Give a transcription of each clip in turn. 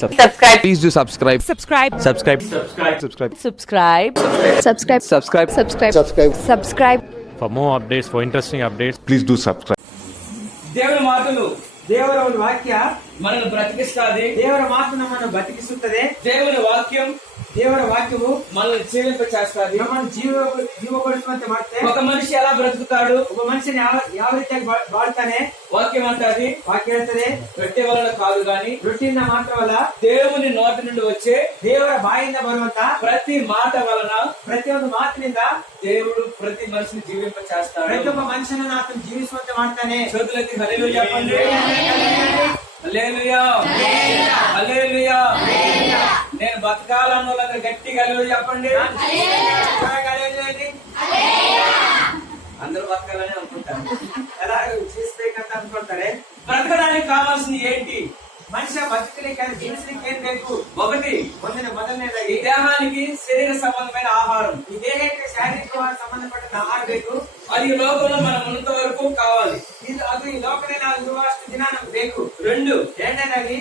Subscribe. Please do subscribe. Subscribe. Subscribe. Subscribe. For more updates, for interesting updates, Please do subscribe. ದೇವರ ಮಾತುలు ದೇವರ ಒಂದು ವಾಕ್ಯ మనల్ని బ్రతికిస్తాది. ದೇವರ ಮಾತು ನಮ್ಮನ್ನು ಬದುಕಿಸುತ್ತದೆ. దేవుని వాక్యం ದೇವರ ವಾಕ್ಯವು మనల్ని జీవింప చేస్తాది. ನಮ್ಮನ್ನು ಜೀವಗೊಳಿಸುವಂತೆ ಮಾಡುತ್ತೆ. ఒక మనిషి ఎలా బ్రతుకుతాడు? ಒಬ್ಬ ಮನುಷ್ಯನ ಯಾವ ರೀತಿಯಾಗಿ ಬಾಳ್ತಾನೆ వాక్యం అంటాది ವಾಕ್ಯ ಹೇಳ್ತದೆ. రొట్టె వలన కాదు గాని ರೊಟ್ಟಿಯಿಂದ ಮಾತ್ರವಲ್ಲ, దేవుని నోటి నుండి వచ్చే ದೇವರ ಬಾಯಿಂದ ಬರುವಂತ ప్రతి మాట వలన ಪ್ರತಿಯೊಂದು ಮಾತಿನಿಂದ దేవుడు ప్రతి మనిషిని జీవింప చేస్తాడు. ಪ್ರತಿಯೊಬ್ಬ ಮನುಷ್ಯನನ್ನು ಆತನು ಜೀವಿಸುವಂತೆ ಮಾಡ್ತಾನೆ. చేతులెత్తి హల్లెలూయా చెప్పండి. హల్లెలూయా, హల్లెలూయా. నేను బతకాలన్న వాళ్ళందరూ గట్టిగా హల్లెలూయా చెప్పండి. అందరూ బతకాలని అనుకుంటారు. ఎలా జీవిಸಬೇಕಂತ ಅನ್ಕೊಳ್ತಾರೆ. బ్రతకడానికి కావాల్సింది ఏంటి? ಮನುಷ್ಯ ಬದುಕಲಿಕ್ಕೆ ಜೀವಿಸಲಿಕ್ಕೆ ಏನ್ ಬೇಕು? ఒకటి, ಮೊದಲನೇದಾಗಿ ఈ దేహానికి శరీర సంబంధమైన ఆహారం. ಈ ದೇಹಕ್ಕೆ ಶಾರೀರಿಕವಾಗಿ ಸಂಬಂಧಪಟ್ಟ ಆಹಾರ ಬೇಕು. అది ఈ లోకంలో మనం ఉన్నంత వరకు కావాలి. ಅದು ಈ ಲೋಕದಲ್ಲಿ ನಾವು ಇರುವಷ್ಟು ದಿನ ನಮ್ಗೆ ಬೇಕು. రెండు, ಎರಡನೇದಾಗಿ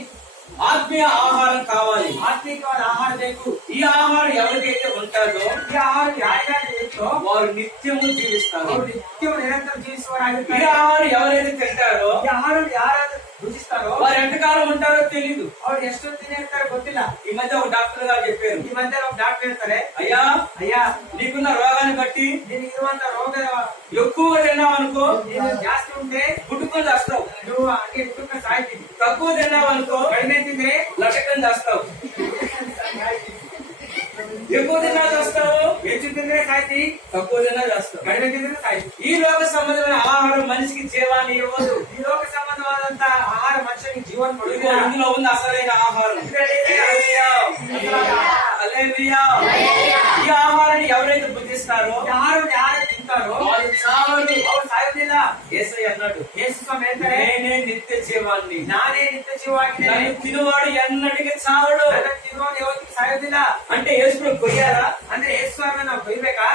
ఆత్మీయ ఆహారం కావాలి. ಆತ್ಮಿಕವಾದ ಆಹಾರ ಬೇಕು. ఈ ఆహారం ఎవరికైతే ఉంటుందో ಈ ಆಹಾರ ಯಾರ್ಯಾರು ಬೇಕೋ వారు నిత్యము జీవిస్తారు. ಅವರು ನಿತ್ಯವೂ ನಿರಂತರ ఈ ಜೀವಿಸುವವರಾಗಿರ್ತಾರೆ. ఆహారం ఎవరైతే తింటారో ಈ ఆహాರ ಯಾರಾದ್ರೂ ಭುಜಿಸ್ತಾರೋ వారు ఎంతకాలం ఉంటారో తెలీదు. ಅವ್ರು ಎಷ್ಟೊತ್ತು ದಿನ ಇರ್ತಾರೆ ಗೊತ್ತಿಲ್ಲ. ఈ మధ్య ఒక డాక్టర్ గారు చెప్పారు, ಈ ಮಧ್ಯೆ ಒಬ್ಬ ಡಾಕ್ಟರ್ ಹೇಳ್ತಾರೆ, అయ్యా ಅಯ್ಯ నీకున్న రోగాన్ని బట్టి ನಿನಗಿರುವಂತ ರೋಗ ఎక్కువ తిన్నావు అనుకో ನೀನು ಜಾಸ್ತಿ ಉಂಟೆ గుట్టుకొని చేస్తావు. ನೀವು ಹಂಗೆ ಕುಟುಂಬ ಸಾಯ್ತೀವಿ. తక్కువ తిన్నావు అనుకో ಕಡಿಮೆ ತಿಂದ್ರೆ లక్షకం చేస్తావు. ఎక్కువ తిన్నా చేస్తావు, ಹೆಚ್ಚು ತಿಂದ್ರೆ ಸಾಯ್ತಿ, తక్కువ తిన్నా చేస్తావు. ಕಡಿಮೆ ತಿಂದ್ರೆ ಸಾಯ್ತಿ. ఈ లోక సంబంధమైన ఆహారం మనిషికి జీవాన్ని ఇవ్వదు. ಈ ಲೋಕ ಸಂಬಂಧವಾದಂತ ಆಹಾರ ಮನುಷ್ಯನಿಗೆ ಜೀವನ ఇదిగో ಕೊಡುವುದಿಲ್ಲ. ఇందులో ఉంది అసలైన ఆహారం. హల్లెలూయా. ఈ ఆహారాన్ని ఎవరైతే భుజిస్తారో ಈ ಆಹಾರವನ್ನು ಯಾರು ತಿಂತಾರೋ వాళ్ళు చావరు. ಅವ್ರು ಸಾಯುವುದಿಲ್ಲ. యేసయ్య అన్నాడు, ಯೇಸು ಸ್ವಾಮಿ ಹೇಳ್ತಾರೆ, నేనే నిత్య జీవాన్ని, ನಾನೇ ನಿತ್ಯ ಜೀವವಾಗಿದ್ದೇನೆ. నన్ను తినువాడు ఎన్నటికి చావడు. ನನ್ನ ತಿನ್ನುವವನು ಯಾವತ್ತಿಗೂ ಸಾಯುವುದಿಲ್ಲ. అంటే యేసును కొయ్యారా? ಅಂದ್ರೆ ಯೇಸು ಸ್ವಾಮಿ ನಾವು ಕೊಯ್ಬೇಕಾ?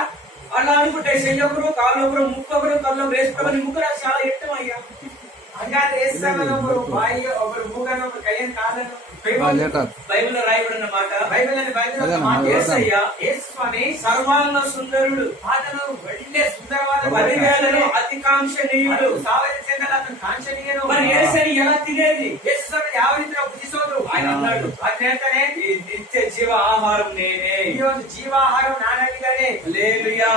అలా అనుకుంటే చెయ్యొకరు, కాళ్ళొకరు, ముక్కొకరు, కళ్ళు వేసుకోవడం ముగ్గురు చాలా ఇష్టం అయ్యా. ಹಂಗಾದ್ರೆ ಯೇಸು ಸ್ವಾಮಿ ಒಬ್ಬರು ಬಾಯಿ, ಒಬ್ಬರು ಮೂಗನ್ನು, ಒಬ್ಬರು ಕೈಯನ್ನು, ಕಾಲನ್ನು ಕೊಯ್ಬೋದು. బైబిల్లో రాయబడిన మాట, ಬೈಬಲ್ ಅಲ್ಲಿ ಬರೆದಿರುವ ಮಾತು. యేసయ్య ಯೇಸು ಸ್ವಾಮಿ సర్వాంగ సుందరుడు, ಆತನು ಒಳ್ಳೆ ಸುಂದರವಾದ 10,000 అతి కాంక్షణీయుడు. 1000 ಜನರಲ್ಲಿ ಆತನು ಕಾಂಕ್ಷಣೀಯನು. మరి యేసయ్యని ఎలా తినేది? ಯೇಸು ಸ್ವಾಮಿ ಯಾವ ರೀತಿ ನಾವು ಭುಜಿಸೋದು? ఆయన అన్నాడు, ಆತನು ಹೇಳ್ತಾನೆ, ఈ నిత్య జీవ ఆహారం నేనే. ಈ ಒಂದು ಜೀವಾಹಾರ ನಾನಾಗಿದ್ದಾನೆ. హల్లెలూయా.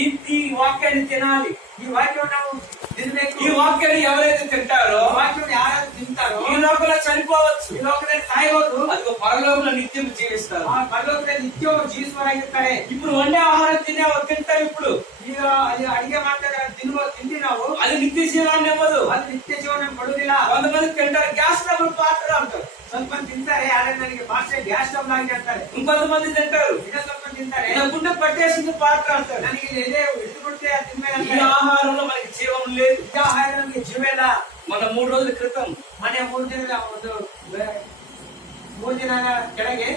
ఈ వాక్యాన్ని తినాలి. ಈ ವಾಕ್ಯವನ್ನು ನಾವು ತಿನ್ಬೇಕು. ఈ వాక్యాన్ని ఎవరైతే తింటారో ಈ ವಾಕ್ಯವನ್ನು ಯಾರು ತಿಂತಾರೋ ఈ లోకంలో చనిపోవచ్చు, ಈ ಲೋಕದಲ್ಲಿ ಸಾಯಬಹುದು. అదిగో పరలోకంలో నిత్యం జీవిస్తారు. ಆ ಪರಲೋಕದಲ್ಲಿ ನಿತ್ಯವೂ ಜೀವಿಸುವವರಾಗಿರ್ತಾರೆ. ఇప్పుడు వండే ఆహారం తింటాం. ఇప్పుడు ಈಗ ಅಲ್ಲಿ ಅಡಿಗೆ ಮಾಡ್ತಾರೆ, ತಿಂದಿ ನಾವು, అది నిత్య జీవాన్ని ఇవ్వదు. ಅದು ನಿತ್ಯ ಜೀವನ ಕೊಡುವುದಿಲ್ಲ. కొంతమంది తింటారు, గ్యాస్ ట్రబుల్ పాత్ర అంటారు. ಸ್ವಲ್ಪ ತಿಂತಾರೆ, ಆದ್ರೆ ನನಗೆ ಭಾಷೆ ಗ್ಯಾಸ್ ಸ್ಟವ್ ಆಗಿ ಅಂತಾರೆ. ఇంకొంతమంది తింటారు, ಇನ್ನ ಸ್ವಲ್ಪ ತಿಂತಾರೆ, నా గుండె పట్టేసింది పాత్ర అంటారు. ನನಗೆ ಎದೆ ಹಿಡಿದುಬಿಡುತ್ತೆ ಅದು ತಿನ್ಮೇಲೆ ఈ ಅಂತಾರೆ. ఆహారంలో మనకి జీవం లేదు. ಈ ಆಹಾರ ನಮಗೆ ಜೀವ ಇಲ್ಲ. మన 3 రోజుల క్రితం ಮನೆ 3 ದಿನದ ಕೆಳಗೆ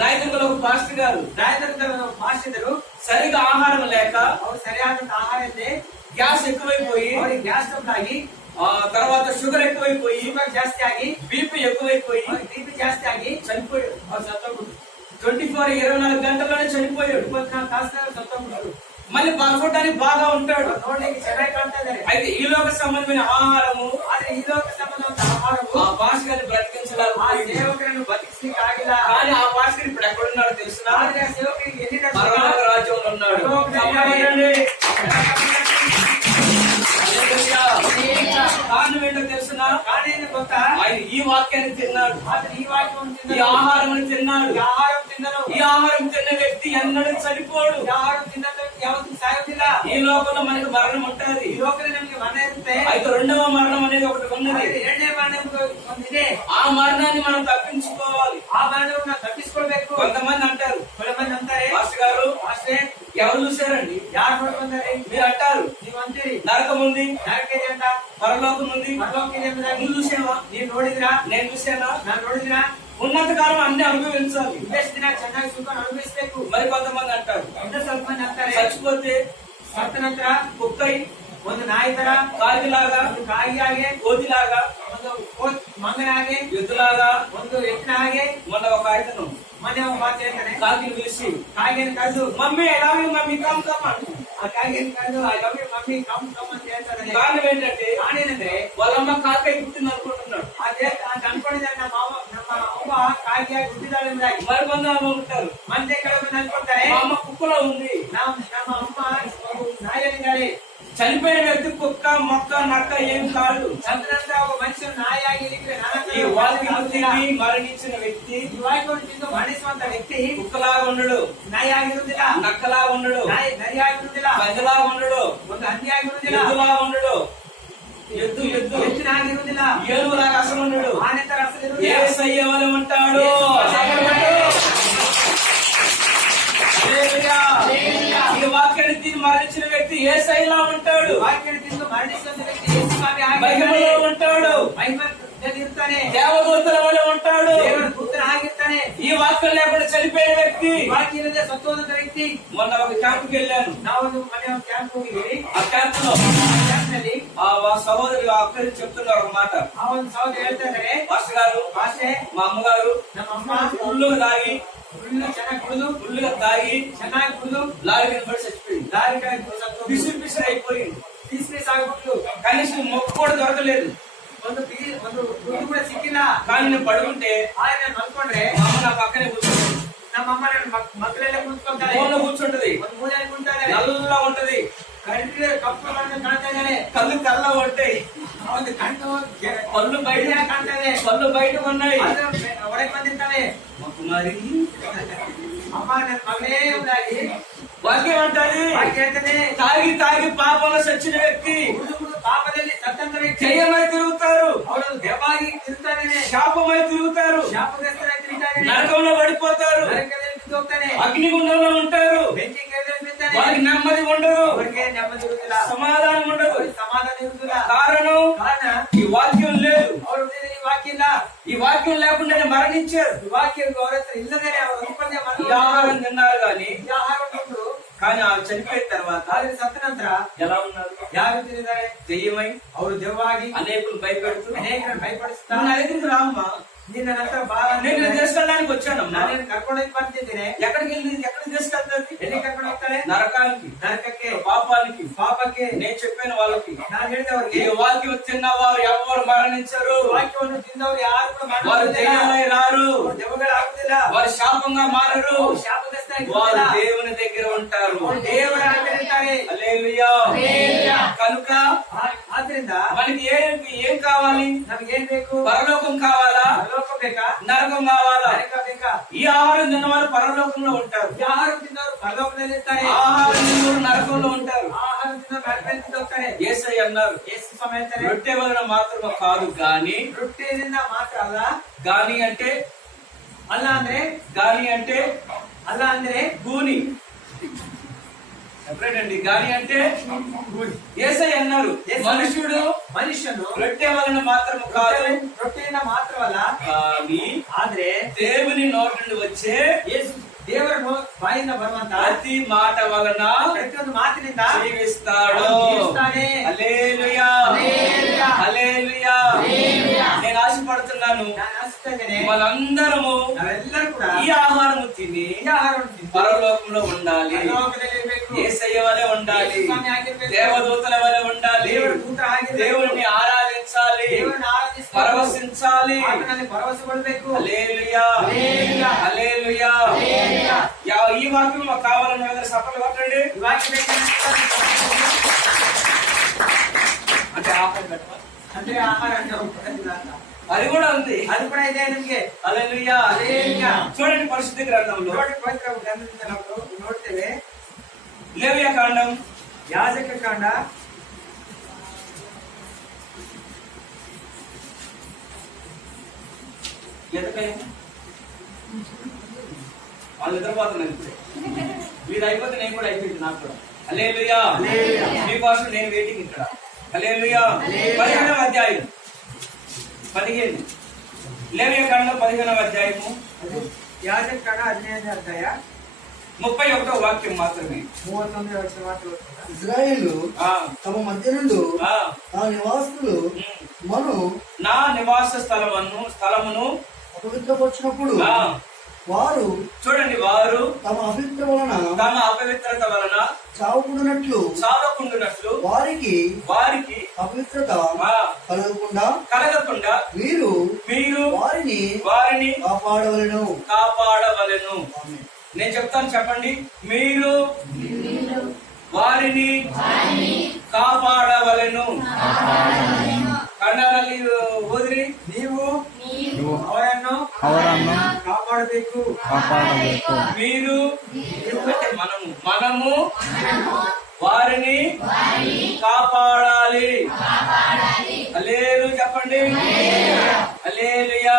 రాయదుర్గంలో ఒక పాస్టర్ గారు ರಾಯದುರ್ಗದ ಭಾಷಿದರು సరిగా ఆహారం లేక ಅವ್ರು ಸರಿಯಾದಂತ ಆಹಾರ ಇಲ್ಲದೆ గ్యాస్ ఎక్కువైపోయి, ಅವ್ರಿಗೆ ಗ್ಯಾಸ್ ಸ್ಟವ್ ಆಗಿ, తర్వాత షుగర్ ఎక్కువైపోయి, ಶುಗರ್ ಜಾಸ್ತಿ ಆಗಿ, బీపీ ఎక్కువైపోయి ಅವ್ರಿಗೆ ಬಿ.ಪಿ ಜಾಸ್ತಿ ಆಗಿ చనిపోయాడు. 24 గంటల్లోనే చనిపోయాడు. 24 ತಾಸು ಸತ್ತೋಗ್ಬಿಟ್ರು. మళ్ళీ చూడడానికి బాగా ఉంటాడు. ನೋಡ್ಲಿಕ್ಕೆ ಚೆನ್ನಾಗಿ ಕಾಣ್ತಾ ಇದ್ದಾರೆ. అయితే ఈ లోక సంబంధమైన ఆహారము ಆದ್ರೆ ಈ ಲೋಕ ಸಂಬಂಧವಾದ ಆಹಾರವು ఆ పాస్టర్ గారిని ಆ బ్రతికించడానికి, ಸೇವಕರನ್ನು ಬದುಕಿಸ್ಲಿಕ್ಕೆ ಆಗಿಲ್ಲ. కానీ ఆ పాస్టర్ గారు ఇప్పుడు ఎక్కడున్నాడో తెలుసునా? ಆದ್ರೆ ಆ ಸೇವಕರಿಗೆ ಎಲ್ಲಿದ್ದಾರೆ? పరలోక రాజ్యంలో ఉన్నాడు. పరలోకದಲ್ಲಿ హల్లెలూయా. కారణం ఏంటో తెలుసునా? ಕಾರಣೇನು ಗೊತ್ತಾ? ఆయన ఈ వాక్యాన్ని తిన్నాడు, ಆದ್ರೆ ఈ ವಾಕ್ಯವನ್ನು ఈ ತಿಂದನು, ఆహారం తిన్నాడు. ಈ ఆహారం తిಂದನು. ఈ ఆహారం తిన్న వ్యక్తి ఎన్నడూ చనిపోడు. ಈ ಆಹಾరం ತಿನ್ನದ ಯಾವತ್ತೂ ಸಾಯೋದಿಲ್ಲ. ఈ లోకంలో మనకు మరణం ఉంటది, ಈ ಲೋಕದಲ್ಲಿ ನಮಗೆ ಮರಣ ಇರುತ್ತೆ. అయితే రెండవ మరణం అనేది ఒకటి ఉన్నది. ಆದ್ರೆ ಎರಡನೇ ಮರಣ ಒಂದಿದೆ. ఆ మరణాన్ని మనం తప్పించుకోవాలి. ಆ ಮರಣವನ್ನು ನಾವು ತಪ್ಪಿಸ್ಕೊಳ್ಬೇಕು. కొంతమంది అంటారు, ಕೆಲವೊಂದು ಅಂತಾರೆ, పాస్టర్ గారు ಅಷ್ಟೇ ఎవరు చూశారండి? ಯಾರು ನೋಡ್ಕೊಂಡಾರೆ? మీరు అంటారు, ನೀವು ಅಂತೀರಿ నరకం ఉంది, ಯಾಕೆ ಅಂತ, పరలోకం ఉంది. ಪರಲೋಕದಲ್ಲಿ ಎಂಬುದಾಗಿ నువ్వు చూసావా? ನೀವು ನೋಡಿದ್ರಾ? నేను చూసానా? ನಾನು ನೋಡಿದ್ರಾ? ఉన్నంత కాలం అన్ని అనుభవించాలి. ಎಷ್ಟು ದಿನ ಚೆನ್ನಾಗಿ ಸುಖ ಅನುಭವಿಸ್ಬೇಕು. మరి కొంతమంది అంటారు, ಇನ್ನು ಸ್ವಲ್ಪ ಮಂದಿ ಅಂತಾರೆ, చచ్చిపోతే ಸತ್ತ ನಂತರ కుక్కై, ಒಂದು ನಾಯಿ ತರ, కాకిలాగా, ಒಂದು ಕಾಯಿಯಾಗಿ, కోతిలాగా, ಒಂದು ಮಂಗನ ಹಾಗೆ ఎద్దులాగా ಒಂದು ಎತ್ತಿನ ಹಾಗೆ మొన్న ఒక ఆయనను ಮೊನ್ನೆ ಅವ ಮಾತು ಹೇಳ್ತಾನೆ కాకిని పిలిచి ಕಾಗೆನ ಕರೆದು మమ్మీ ఎలా మమ్మీ కమ్ కమ్ అంటు ಆ ಕಾಗೆನ ಕರೆದು I love you mummy come come ಅಂತ ಹೇಳ್ತಾನೆ. కారణం ఏంటంటే ನಾನೇನಂದ್ರೆ వాళ్ళమ్మ కాకై పుట్టింది అనుకుంటున్నాడు. ಅದೇ ಅದು ಅನ್ಕೊಂಡಿದ್ದಾನೆ ನಮ್ಮ ಅವ್ವ ಕಾಗೆಯಾಗಿ ಹುಟ್ಟಿದಾಳೆ ಎಂಬುದಾಗಿ. మరి కొంత ఉంటారు ಮಂದೆ ಕೆಲವೊಮ್ಮೆ ಅನ್ಕೊಳ್ತಾರೆ మా అమ్మ కుక్కలో ఉంది. ನಮ್ಮ ಅಮ್ಮ ನಾಯಿಯಾಗಿದ್ದಾಳೆ. చనిపోయిన వ్యక్తి కుక్క మొక్క నక్క ఏం కాదు. ಚಂದ್ರಂತ ಒಬ್ಬ ಮನುಷ್ಯನು ನಾಯಿಯಾಗಿ ಇರಿದ್ರೆ ఈ వాక్యం తిని మరణించిన వ్యక్తి ಈ ವಾಕ್ಯವನ್ನು ತಿಂದು ಮರಣಿಸುವಂತ ವ್ಯಕ್ತಿ కుక్కలాగా ఉండడు, ನಾಯಿಯಾಗಿರುವುದಿಲ್ಲ, నక్కలాగా ఉండడు, ನರಿಯಾಗಿರುವುದಿಲ್ಲ, ప్రజలాగా ఉండడు, ಒಂದು ಹಂದಿಯಾಗಿರುವುದಿಲ್ಲ, ఎద్దులాగా ఉండడు, ఎద్దు ಹೆಚ್ಚಿನಾಗಿರುವುದಿಲ್ಲ, ఏనుగులాగా అసలు ఉండడు. ಆನೆ ತರ ಅಸಲು ಇರುವುದಿಲ್ಲ. యేసయ్య వలె ఉంటాడు. హల్లెలూయా. ఈ వాక్యాన్ని తిని మరణించిన వ్యక్తి యేసయ్యలా ఉంటాడు, ವಾಕ್ಯವನ್ನು ತಿಂದು ಮರಣಿಸುವಂತ ವ್ಯಕ್ತಿ ಯೇಸು ಸ್ವಾಮಿ మహిమలో ఉంటాడు, ಮಹಿಮೆಯಲ್ಲಿ ಇರ್ತಾನೆ, దేవదూతల వలె ఉంటాడు. ದೇವರ ಪುತ್ರ ಆಗಿರ್ತಾನೆ. ఈ వాక్యం లేకుండా చనిపోయిన వ్యక్తి. ವಾಕ್ಯ ಇಲ್ಲದೆ ಸತ್ತೋದಂತ ವ್ಯಕ್ತಿ. మొన్న ఒక క్యాంపుకి వెళ్ళాను. ನಾವೊಂದು ಮನೆ ಒಂದು ಕ್ಯಾಂಪ್ ಹೋಗಿದ್ದೀವಿ. ఆ క్యాంప్ లో ಕ್ಯಾಂಪ್ನಲ್ಲಿ ఆ సహోదరు అక్కడి చెప్తున్నారు ఒక మాట. ಆ ಒಂದು ಸಹೋದರ ಹೇಳ್ತಾ ಇದ್ದಾರೆ, మాస్టర్ గారు, ಭಾಷೆ మా అమ్మగారు ನಮ್ಮ ಅಮ್ಮ ఫుల్లుగా తాగి ಫುಲ್ಲು ಚೆನ್ನಾಗಿ ಕುಡಿದು ఫుల్లుగా తాగి ಚೆನ್ನಾಗಿ ಕುಡಿದು లారీ మీద పడి చచ్చిపోయింది. ಲಾರಿ ಕೆಳಗೆ ಸತ್ತು పిసిరి పిసిరి అయిపోయింది. ಪೀಸ್ ಆಗಿಬಿಟ್ಲು. కనీసం మొక్కు కూడా దొరకలేదు. ಒಂದು ದುಡ್ಡು ಕೂಡ ಸಿಕ್ಕಿಲ್ಲ. కానీ నేను పడుకుంటే ಆದ್ರೆ ನಾನು ಮಲ್ಕೊಂಡ್ರೆ మా అమ్మ నా పక్కనే కూర్చుంటుంది, ನಮ್ಮಮ್ಮ ನನ್ನ ಮಕ್ಕಳೆಲ್ಲ ಕುಂತ್ಕೊಂತಾರೆ, ఫోన్లో కూర్చుంటది, ಒಂದು ಮೂಲೆಯಲ್ಲಿ ಕುಂತಾರೆ, నల్లగా ఉంటది, ಕಂಡ್ರೆ కప్పు ಕಣ್ಣು ಕಾಣ್ತಾ ಇದ್ದಾರೆ, కళ్ళు తెల్ల ఉంటాయి, ಒಂದು ಕಣ್ಣು పళ్ళు బయట ಕಾಣ್ತಾ ಇದೆ, పళ్ళు బయట ఉన్నాయి. ಒಳಗೆ ಬಂದಿರ್ತಾನೆ. మరి ಅಮ್ಮ ನನ್ನ ಮಗಳೇ ಎಂಬುದಾಗಿ వాక్యం అంటది, ವಾಕ್ಯ ಹೇಳ್ತಾನೆ, తాగి తాగి పాపంలో చచ్చిన వ్యక్తి ಕುಡಿದು ಪಾಪದಲ್ಲಿ ಸತ್ತಂತ ವ್ಯಕ್ತಿ దెయ్యమై తిరుగుతారు, ಅವರನ್ನು ದೆವ್ವಾಗಿ ತಿರುತ್ತಾನೆ, శాపమై తిరుగుతారు, ಶಾಪಗ್ರಸ್ತರಾಗಿ ತಿರುತ್ತಾನೆ, నరకంలో పడిపోతారు, ನರಕದಲ್ಲಿ ಬಿದ್ದು ಹೋಗ್ತಾನೆ, అగ్నిగుండంలో ఉంటారు. ಬೆಂಕಿ ಕೆಳಗೆ ಬಿದ್ದಾನೆ. వారికి నెమ్మది ఉండదు, ಅವರಿಗೆ ನೆಮ್ಮದಿ ಇರುವುದಿಲ್ಲ, సమాధానం ఉండదు. ಅವರಿಗೆ ಸಮಾಧಾನ ಇರುವುದಿಲ್ಲ. కారణం ಕಾರಣ ఈ వాక్యం లేదు. ಅವರ ಹೃದಯದಲ್ಲಿ ಈ ವಾಕ್ಯ ಇಲ್ಲ. ఈ వాక్యం లేకుండానే మరణించారు. ಈ ವಾಕ್ಯ ಅವರ ಹತ್ರ ಇಲ್ಲದೇ ಅವರು ಅನುಪಲ್ಯ ఈ ఆహారం తిన్నారు కానీ ಈ ಆಹಾರವನ್ನು ಕೊಟ್ಟರು. కానీ ఆ చనిపోయిన తర్వాత ಆದ್ರೆ ಸತ್ತ ನಂತರ ఎలా ఉన్నారు? ಯಾವ ರೀತಿ ಇದ್ದಾರೆ? దెయ్యమై ಅವರು ದೆವ್ವಾಗಿ అనేకులు భయపెడుతూ ಅನೇಕರನ್ನು నా ಭಯಪಡಿಸ್ತಾರೆ. దగ్గరికి రామ్మా, ನಿನ್ನ ನಂತರ ಬಾ, నేను తీసుకెళ్ళడానికి వచ్చానమ్మా. ನಾನೇನು ಕರ್ಕೊಂಡೋಗಿ ಬರ್ತಿದ್ದೇನೆ. ఎక్కడికి తీసుకెళ్తాది? ಎಲ್ಲಿ ಕರ್ಕೊಂಡು ಹೋಗ್ತಾರೆ? నరకానికి, ನರಕಕ್ಕೆ, పాపానికి. ಪಾಪಕ್ಕೆ. నేను చెప్పాను వాళ్ళకి, ನಾನು ఈ ಹೇಳಿದವರಿಗೆ వాక్యం తిన్నవారు ఎవరు మరణించరు, ವಾಕ್ಯವನ್ನು ತಿಂದವರು ಯಾರು ಕೂಡ వారు ಮಾಡುವುದಿಲ್ಲ. దెయ్యమై రారు, ಅವರು ದೆವ್ವಗಳಾಗುವುದಿಲ್ಲ, వారు శాపంగా మారరు, ಅವರು వారు ಶಾಪಗ್ರಸ್ತರಾಗಿರುವುದಿಲ್ಲ, దేవుని దగ్గర ఉంటారు. ಅವರು ದೇವರ ಹತ್ತಿರ ಇರ್ತಾರೆ. హల్లెలూయా. కనుక ಆದ್ರಿಂದ మనకి ఏం కావాలి? ನಮಗೇನ್ ಬೇಕು? పరలోకం కావాలా, ಪರಲೋಕ ಬೇಕಾ? నరకం కావాలా? ನರಕ ಬೇಕಾ? ఈ ఆహారం తిన్నవారు పరలోకంలో ఉంటారు, ಆಹಾರ ತಿನ್ನೋರು ಪರಲೋಕದಲ್ಲಿ ಇರ್ತಾರೆ, ఆహారం తిన్నవారు నరకంలో ఉంటారు. ಆಹಾರ ತಿನ್ನೋರು ನರಕದಲ್ಲಿ ಹೋಗ್ತಾರೆ. యేసయ్య అన్నారు, ಯೇಸು ಸ್ವಾಮಿ ಹೇಳ್ತಾರೆ, రొట్టె వలన మాత్రమే కాదు గాని, ರೊಟ್ಟಿಯಿಂದ ಮಾತ್ರ ಅಲ್ಲ, గాని అంటే ಅಲ್ಲ ಅಂದ್ರೆ గాని అంటే ಅಲ್ಲ ಅಂದ್ರೆ గూని సెపరేట్ అండి. గాని అంటే యేసయ్య అన్నారు, మనుషుడు ಮನುಷ್ಯನು రొట్టె వలన మాత్రమే కాదు ರೊಟ್ಟಿಯಿಂದ ಮಾತ್ರವಲ್ಲ, కానీ ಆದ್ರೆ దేవుని నోటి నుండి వచ్చే ಯೇಸು ದೇವರ ಬಾಯಿಂದ ಬರುವಂತ ప్రతి మాట వలన ಪ್ರತಿಯೊಂದು ಮಾತಿನಿಂದ జీవిస్తాడు. ಅವನು ಜೀವಿಸ್ತಾನೆ. హల్లెలూయా. హల్లెలూయా. హల్లెలూయా. నేను ఆశపడుతున్నాను ನಾನು ಆಶಿಸ್ತಾ ಇದ್ದೇನೆ, మనందరము ನಾವೆಲ್ಲರೂ ಕೂಡ ఈ ఆహారము తిని ಈ ಆಹಾರವನ್ನು ತಿಂದು పరలోకంలో ఉండాలి, ಪರಲೋಕದಲ್ಲಿ ಇರಬೇಕು, యేసయ్య వలె ఉండాలి, ಯೇಸು ಸ್ವಾಮಿ ಆಗಿರ್ಬೇಕು, దేవదూతల వలె ఉండాలి, ದೇವರ ದೂತ ಆಗಿರ್ಬೇಕು, దేవుని ఆరాధించాలి, ದೇವರನ್ನು ಆರಾಧಿಸಬೇಕು, పరవశించాలి. ಆತನಲ್ಲಿ ಭರವಸೆಗೊಳ್ಳಬೇಕು. హల్లెలూయా. హల్లెలూయా. హల్లెలూయా. హల్లెలూయా. ఈ వాక్యం మాకు కావాలని అందరూ సఫలు కొట్టండి. ಈ ವಾಕ್ಯ ಬೇಕಂದ್ರೆ అంటే ఆహారం పెట్టమా? ಅಂದ್ರೆ ಆಹಾರ ನಾವು ಕೊಡೋದಿಲ್ಲ ಅಂತ. అది కూడా ఉంది. ಅದು ಕೂಡ ಇದೆ ನಿಮ್ಗೆ. హల్లెలూయా. హల్లెలూయా. చూడండి పరిశుద్ధ గ్రంథంలో ನೋಡಿ ಪವಿತ್ರ ಗ್ರಂಥದಿಂದ ನಾವು ನೋಡ್ತೇವೆ. లేవియా కాండం ಯಾಜಕ ಕಾಂಡ ఎంతకైనా వాళ్ళు నిద్రపోతున్నారు ఇప్పుడే. మీరు అయిపోతే నేను కూడా అయిపోయింది నాకు కూడా. హల్లెలూయా. మీకోసం నేను వెయిటింగ్ ఇక్కడ. హల్లెలూయా. 15వ అధ్యాయం 15 లేవియా కాండం 15వ అధ్యాయము ಯಾಜಕ ಕಾಂಡ 15ನೇ ಅಧ್ಯಾಯ 31వ వాక్యం మాత్రమే. 39 వచ్చిన మాటలు. ఇజ్రాయేలు ఆ, తమ మధ్య నుండి ఆ, ఆ నివాసులు మను నా నివాస స్థలమును అపవిత్రపరిచినప్పుడు ఆ, వారు చూడండి, వారు తమ అపవిత్ర వలన తమ అపవిత్రత వలన చావుకున్నట్లు చావకుండునట్లు వారికి వారికి అపవిత్రత ఆ, కలగకుండా మీరు వారిని వారిని కాపాడవలెను. కాపాడవలెను. ఆమేన్. నేను చెప్తాను, చెప్పండి. మీరు వారిని కాపాడవలెను. కన్నాలి ఓదిరి. నీవు ಅವರನ್ನು ಕಾಪಾಡಬೇಕು. మీరు అంటే మనము వారిని కాపాడాలి. హల్లెలూయా చెప్పండి. హల్లెలూయా.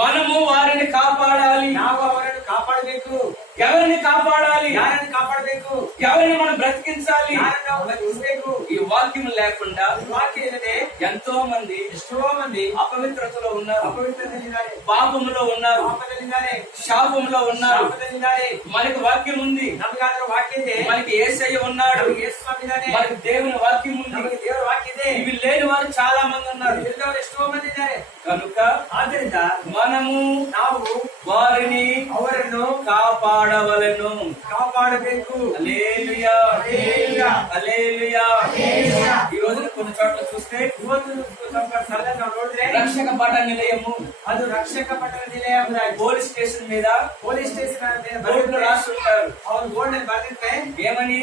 మనము వారిని కాపాడాలి. ನಾವು ಅವರನ್ನು ಕಾಪಾಡಬೇಕು. ఎవరిని కాపాడాలి? ಯಾರನ್ನು ಕಾಪಾಡಬೇಕು? ఎవరిని మనం బ్రతికించాలి? ಯಾರನ್ನು ನಾವು ಬದುಕಿಸಬೇಕು. ఈ వాక్యం లేకుండా ವಾಕ್ಯ ಇಲ್ಲದೆ ఎంతో మంది ಎಷ್ಟೋ ಮಂದಿ అపవిత్రతలో ఉన్నారు, ಅಪವಿತ್ರದಲ್ಲಿದ್ದಾರೆ, పాపములో ఉన్నారు, ಪಾಪದಲ್ಲಿದ್ದಾರೆ, శాపంలో ఉన్నారు. ಶಾಪದಲ್ಲಿದ್ದಾರೆ. మనకి వాక్యం ఉంది, ನಮಗಾದ್ರೂ ವಾಕ್ಯ ಇದೆ, మనకి యేసయ్య ఉన్నాడు, ನಮಗೆ ಯೇಸು ಸ್ವಾಮಿ ಇದ್ದಾನೆ, మనకి దేవుని వాక్యం ఉంది. ನಮಗೆ ದೇವರ ವಾಕ್ಯ ಇದೆ. ఇవి లేని వారు చాలా మంది ఉన్నారు. ಇಲ್ಲದವರು ಎಷ್ಟೋ ಮಂದಿ ಇದ್ದಾರೆ. కనుక ಆದ್ದರಿಂದ మనము ನಾವು వారిని ಅವರನ್ನು కాపాడవలెను. ಕಾಪಾಡಬೇಕು. హల్లెలూయా. హల్లెలూయా. హల్లెలూయా. హల్లెలూయా. ఈ రోజున కొన్ని చోట్ల చూస్తే ಇವತ್ತು ಸ್ವಲ್ಪ ಸ್ಥಳ ನಾವು ನೋಡಿದ್ರೆ రక్షక పాఠ నిలయము, ಅದು ರಕ್ಷಕ ಪಟ್ಟಣ ನಿಲಯ ಎಂಬುದಾಗಿ పోలీస్ స్టేషన్ మీద ಪೊಲೀಸ್ ಸ್ಟೇಷನ್ బోర్డులు రాసి ఉంటారు. ಅವ್ರು ಬೋರ್ಡ್ ಅಲ್ಲಿ ಬರ್ದಿರ್ತಾರೆ. ఏమని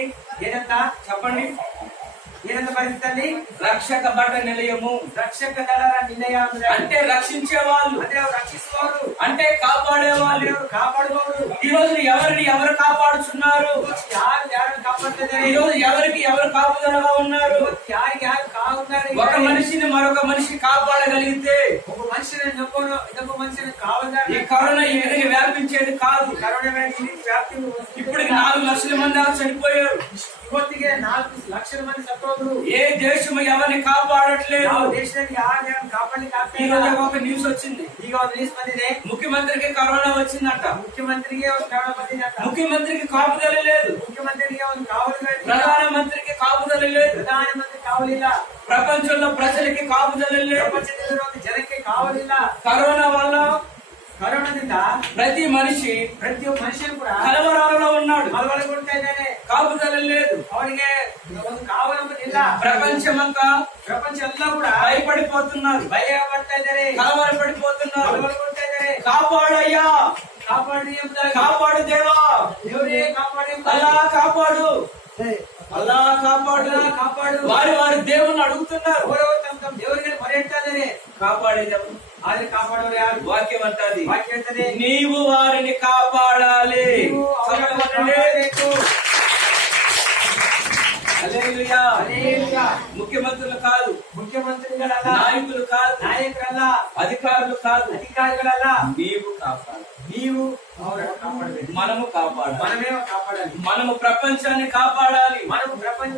ಏನಂತ చెప్పండి? ಏನಂತ ಬರ್ದಿರ್ತಾರೆ? రక్షక పట్ట నిలయము ರಕ್ಷಕ ದಳರ ನಿಲಯ ಎಂಬುದಾಗಿ. అంటే రక్షించే వాళ్ళు, ಅಂದ್ರೆ ಅವ್ರು ರಕ್ಷಿಸುವವರು, అంటే కాపాడే వాళ్ళు. ಅವ್ರು ಕಾಪಾಡುವವರು. ఈ రోజు ఎవరు కాపాడుతున్నారు? ಯಾರನ್ನು ಕಾಪಾಡ್ತಿದ್ದಾರೆ? ఈ రోజు ఎవరు కాపుదలగా ఉన్నారు? ಯಾರು ಕಾವುತ್ತಾರೆ? ఒక మనిషిని మరొక మనిషి కాపాడగలిగితే ಒಬ್ಬ ಮನುಷ್ಯನ ಇನ್ನೊಬ್ಬ ಮನುಷ್ಯನ ಕಾವಲ್ದಾರ. ఈ కరోనా ఈ విధంగా వ్యాపించేది కాదు. ಕರೋನಾ ವ್ಯಾಪ್ತಿ ఇప్పుడు 4 లక్షల మంది దాకా చనిపోయారు. ಇವತ್ತಿಗೆ 4 ಲಕ್ಷల ಮಂದಿ ಸತ್ತೋದ್ರು. ఏ దేశము ఎవరిని కాపాడట్లేదు. ಯಾವ ದೇಶದಲ್ಲಿ ಯಾರು ಕಾಪಾಡಲಿಕ್ಕೆ ಆಗ್ತಾ ఈ ಇಲ್ಲ. రోజు ఒక న్యూస్ వచ్చింది, ಈಗ ಒಂದು ನ್ಯೂಸ್ ಬಂದಿದೆ, ముఖ్యమంత్రికి కరోనా వచ్చిందంట. ಮುಖ್ಯಮಂತ್ರಿಗೆ ಒಂದು ಕಾವಲು ಬಂದಿದೆ ಅಂತ. ముఖ్యమంత్రికి కాపుదల లేదు, ಮುಖ್ಯಮಂತ್ರಿಗೆ ಒಂದು ಕಾವಲು, ప్రధానమంత్రికి కాపుదల లేదు, ಪ್ರಧಾನಮಂತ್ರಿ ಕಾವಲಿಲ್ಲ, ప్రపంచంలో ప్రజలకి కాపుదల లేదు. ಪ್ರಪಂಚದಲ್ಲಿರುವ ಜನಕ್ಕೆ ಕಾವಲಿಲ್ಲ. కరోనా వల్ల ಕರೋನಾದಿಂದ ప్రతి మనిషి ಪ್ರತಿಯೊಬ್ಬ ಮನುಷ್ಯನು ಕೂಡ కలవరాలలో ఉన్నాడు. ಕಳವಳಗೊಳ್ತಾ ಇದ್ದಾನೆ. కాపుదల లేదు. ಅವನಿಗೆ ಒಂದು ಕಾವಲಂಬುದಿಲ್ಲ. ప్రపంచమంతా ಪ್ರಪಂಚ ಎಲ್ಲ ಕೂಡ భయపడిపోతున్నారు, ಭಯ ಪಡ್ತಾ ಇದ್ದಾರೆ, కలవరపడిపోతున్నారు. ಕಳವಳಗೊಳ್ತಾ ಇದ್ದಾರೆ. కాపాడయ్యా, ಕಾಪಾಡಿ ಎಂಬುದಾಗಿ, కాపాడు దేవా, ದೇವರೇ ಕಾಪಾಡಿ అలా ಎಂಬುದಾಗಿ, కాపాడు, అలా కాపాడు, ಕಾಪಾಡು. వారి దేవుని అడుగుతున్నారు. ಅವರು ತಮ್ಮ ದೇವರಿಗೆ ಮೊರೆ ಇಡ್ತಾ ಇದ್ದಾರೆ. కాపాడేదేవు. ಆದ್ರೆ ಕಾಪಾಡೋರು ಯಾರು? వాక్యం అంటది, ವಾಕ್ಯ ಹೇಳ್ತದೆ, నీవు వారిని కాపాడాలి. ನೀವು ಅವರನ್ನು చెప్పండి. ಕಾಪಾಡಬೇಕು. హల్లెలూయా. హల్లెలూయా. ముఖ్యమంత్రులు కాదు, ಮುಖ್ಯಮಂತ್ರಿಗಳಲ್ಲ, నాయకులు కాదు, ನಾಯಕರಲ್ಲ, అధికారులు కాదు, ಅಧಿಕಾರಿಗಳಲ್ಲ, నీవు కాపాడు. ನೀವು ಅವರನ್ನು ಕಾಪಾಡಬೇಕು. మనము కాపాడాలి. మనమే ಕಾಪಾಡಲಿ. మనము ప్రపంచాన్ని కాపాడాలి. మనము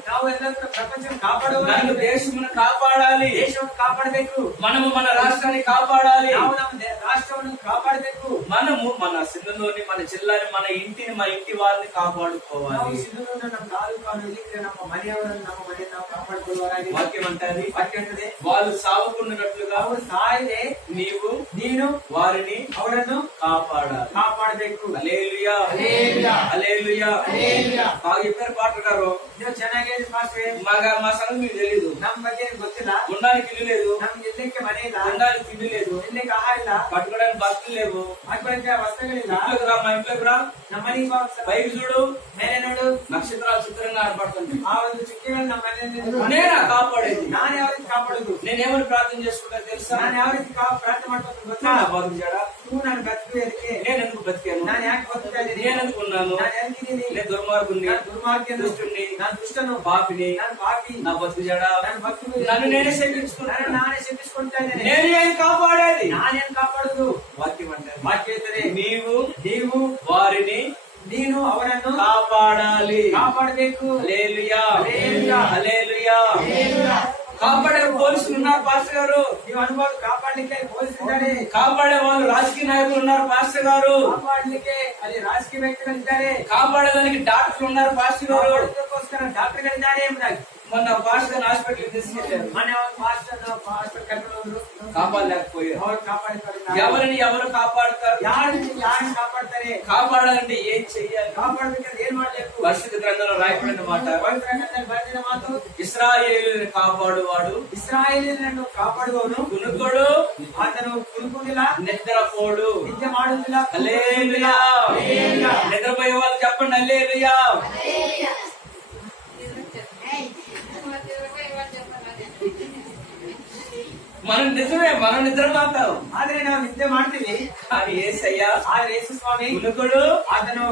ನಾವು ಎಲ್ಲರೂ ಕೂಡ ಪ್ರಪಂಚವನ್ನು ಕಾಪಾಡುವ, నన్ను దేశమును కాపాడాలి. ದೇಶವನ್ನು ಕಾಪಾಡಬೇಕು. మనము మన రాష్ట్రాన్ని కాపాడాలి. ನಾವು ನಮ್ಮ ರಾಷ್ಟ್ರವನ್ನು ಕಾಪಾಡಬೇಕು. మనము మన సింధులోని, మన జిల్లాని, మన ఇంటిని, మన ఇంటి వారిని ನಾವು కాపాడుకోవాలి. ಸಿಂಧೂರಿನ ನಮ್ಮ ತಾಲೂಕಾನು ಇಲ್ಲಿದ್ರೆ ನಮ್ಮ ಮನೆಯವರನ್ನು, ನಮ್ಮ ಮನೆಯನ್ನು ನಾವು ಕಾಪಾಡಿಕೊಳ್ಳುವರಾಗಿ. వాక్యం అంటది, ವಾಕ್ಯ ಹೇಳ್ತದೆ, వాళ్ళు సావకుండానట్లుగా ಅವರು ಸಾಯದೆ నీవు వారిని ಅವರನ್ನು కాపాడాలి. ಕಾಪಾಡಬೇಕು. హల్లెలూయా. హల్లెలూయా. హల్లెలూయా. హల్లెలూయా. బాగా చెప్పారు పాటగారు. ನೀವು ಚೆನ್ನಾಗಿ ಹೇಳಿ ಮಾಸ್ಟ್ರೆ. మా సంగతి మీకు తెలీదు. ನಮ್ಮ ಬಗ್ಗೆ ನಿಮ್ಗೆ ಗೊತ್ತಿಲ್ಲ. ఉండడానికి ఇల్లు లేదు, ನಮ್ಗೆ ಇರ್ಲಿಕ್ಕೆ ಮನೆ ಇಲ್ಲ, ఉండడానికి తిండి లేదు, ಇರ್ಲಿಕ್ಕೆ ಆಹಾರ ಇಲ್ಲ, కట్టుకోవడానికి బట్టలు లేవు. ಹಾಕೊಳ್ಳಿಕ್ಕೆ ವಸ್ತ್ರಗಳಿಲ್ಲ. ఇంట్లోకి రా, మా ఇంట్లోకి రా, ನಮ್ಮ ಮನೆಗೆ ಬಾ, పైకి చూడు, ಮೇಲೆ ನೋಡು, నక్షత్రాలు చిత్రంగా కనపడుతుంది. ಆ ಒಂದು ಚುಕ್ಕಿಗಳು ನಮ್ಮ ಮನೆಯಲ್ಲಿ. నేనా కాపాడేది? ನಾನು ಯಾವ ರೀತಿ ಕಾಪಾಡುದು? నేనేమని ప్రార్థన చేసుకుంటా తెలుసా? ನಾನು ಯಾವ ರೀತಿ ಪ್ರಾರ್ಥನೆ ಮಾಡ್ಕೊಂಡು ಗೊತ್ತಾ? నా బతుకుజాడా, ನೀವು ನಾನು ಬದುಕು ಅದಕ್ಕೆ. నేను ఎందుకు బతికాను? ನಾನು ಯಾಕೆ ಬದುಕ್ತಾ ಇದ್ದೀನಿ? నేను ఎందుకు ఉన్నాను? ನಾನು ಹೆಂಗಿದ್ದೀನಿ? నేను దుర్మార్గుని, ನಾನು ದುರ್ಮಾರ್ಗನು, దుష్టుని, ನಾನು ದುಷ್ಟನು, పాపిని. ನಾನು ಪಾಪಿ, నా బతుకుజాడా, ನಾನು ಬದುಕು నన్ను నేనే శపించుకున్నాను. ನಾನೇ ಶಪಿಸ್ಕೊಳ್ತಾ ಇದ್ದೇನೆ. నేను ఏం కాపాడేది? ನಾನೇನ್ ಕಾಪಾಡುದು? వాక్యం అంటే ವಾಕ್ಯ ಹೇಳ್ತಾರೆ, నీవు వారిని ನೀನು ಅವರನ್ನು కాపాడాలి. ಕಾಪಾಡಬೇಕು. హల్లెలూయా. హల్లెలూయా. హల్లెలూయా. హల్లెలూయా. కాపాడే పోలీసులు ఉన్నారు పాస్టర్ గారు. ನೀವು ಅನುಭವ ಕಾಪಾಡಲಿಕ್ಕೆ ಪೊಲೀಸರಿದ್ದಾರೆ, కాపాడే వాళ్ళు రాజకీయ నాయకులు ఉన్నారు పాస్టర్ గారు. ಕಾಪಾಡಲಿಕ್ಕೆ ಅಲ್ಲಿ ರಾಜಕೀಯ ವ್ಯಕ್ತಿಗಳಿದ್ದಾರೆ, కాపాడడానికి డాక్టర్లు ఉన్నారు పాస్టర్ గారు. ಕಾಪಾಡೋದಕ್ಕೋಸ್ಕರ ಡಾಕ್ಟರ್ಗಳಿದ್ದಾರೆ ಎಂಬುದಾಗಿ. మొన్న పాస్టర్ గారిని హాస్పిటల్కి తీసుకెళ్లారు. ಮೊನ್ನೆ ಒಂದು ಪಾಸ್ಟರ್ ಕರ್ಕೊಂಡು ಹೋದ್ರು, కాపాడలేకపోయారు. ಅವ್ರು ಕಾಪಾಡಿದ್ದಾರೆ. ఎవరిని ఎవరు కాపాడుతారు? ಯಾರನ್ನ ಕಾಪಾಡ್ತಾರೆ? కాపాడాలంటే ఏం చెయ్యాలి? ಕಾಪಾಡ್ಬೇಕಾದ್ರೆ ಏನ್ ಮಾಡ್ಬೇಕು? పరిశుద్ధ గ్రంథంలో రాయబడిన మాట, ಪವಿತ್ರ ಗ್ರಂಥದಲ್ಲಿ ಬರೆದಿರುವ ಮಾತು, ఇశ్రాయేలుని కాపాడువాడు ಇಸ್ರಾಯೇಲಿನನ್ನು ಕಾಪಾಡುವವನು కునుకొడు, ಆತನು ಕುರುಕುವುದಿಲ್ಲ, నిద్రపోడు. ನಿದ್ದೆ ಮಾಡುವುದಿಲ್ಲ. హల్లెలూయా. హల్లెలూయా. నిద్రపోయే వాళ్ళు చెప్పండి హల్లెలూయా. మనం నిజమే, మనం నిద్రపోతాం. ಆದ್ರೆ ನಾವು ನಿದ್ದೆ ಮಾಡ್ತೀವಿ. కానీ యేసయ్య ಆದ್ರೆ ಯೇಸು ಸ್ವಾಮಿ కునుకొడు, ಆತನು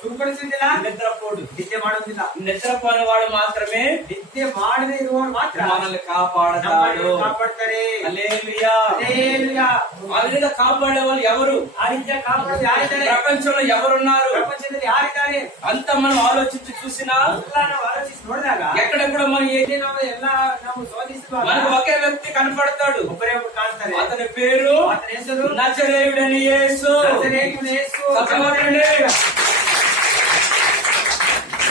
ಕುರುಕುಳಿಸುವುದಿಲ್ಲ, నిద్రపోడు. ನಿದ್ದೆ ಮಾಡುವುದಿಲ್ಲ. నిద్రపోని వాడు మాత్రమే ನಿದ್ದೆ ಮಾಡದೇ ಇರುವವರು ಮಾತ್ರ మనల్ని కాపాడతాడు. ನಮ್ಮನ್ನು ಕಾಪಾಡ್ತಾರೆ. హల్లెలూయా. హల్లెలూయా. ఆ విధంగా కాపాడే వాళ్ళు ఎవరు? ಆ ರೀತಿಯ ಕಾಪಾಡೋದು ಯಾರಿದ್ದಾರೆ? ప్రపంచంలో ఎవరున్నారు? ಪ್ರಪಂಚದಲ್ಲಿ ಯಾರಿದ್ದಾರೆ? అంత మనం ఆలోచించి చూసినా ಎಲ್ಲ ನಾವು ಆಲೋಚಿಸಿ ನೋಡಿದಾಗ ఎక్కడ కూడా మనం ಇಲ್ಲಿ ನಾವು ಎಲ್ಲ ನಾವು ಶೋಧಿಸುವಾಗ మనకు ఒకే వ్యక్తి కనపడతాడు. ಒಬ್ಬರೇ ಒಬ್ಬರು ಕಾಣ್ತಾರೆ. అతని పేరు ಆತನ ಹೆಸರು నజరేయుడని యేసు. ನಜರೇಯನ ಯೇಸು. చదవండి.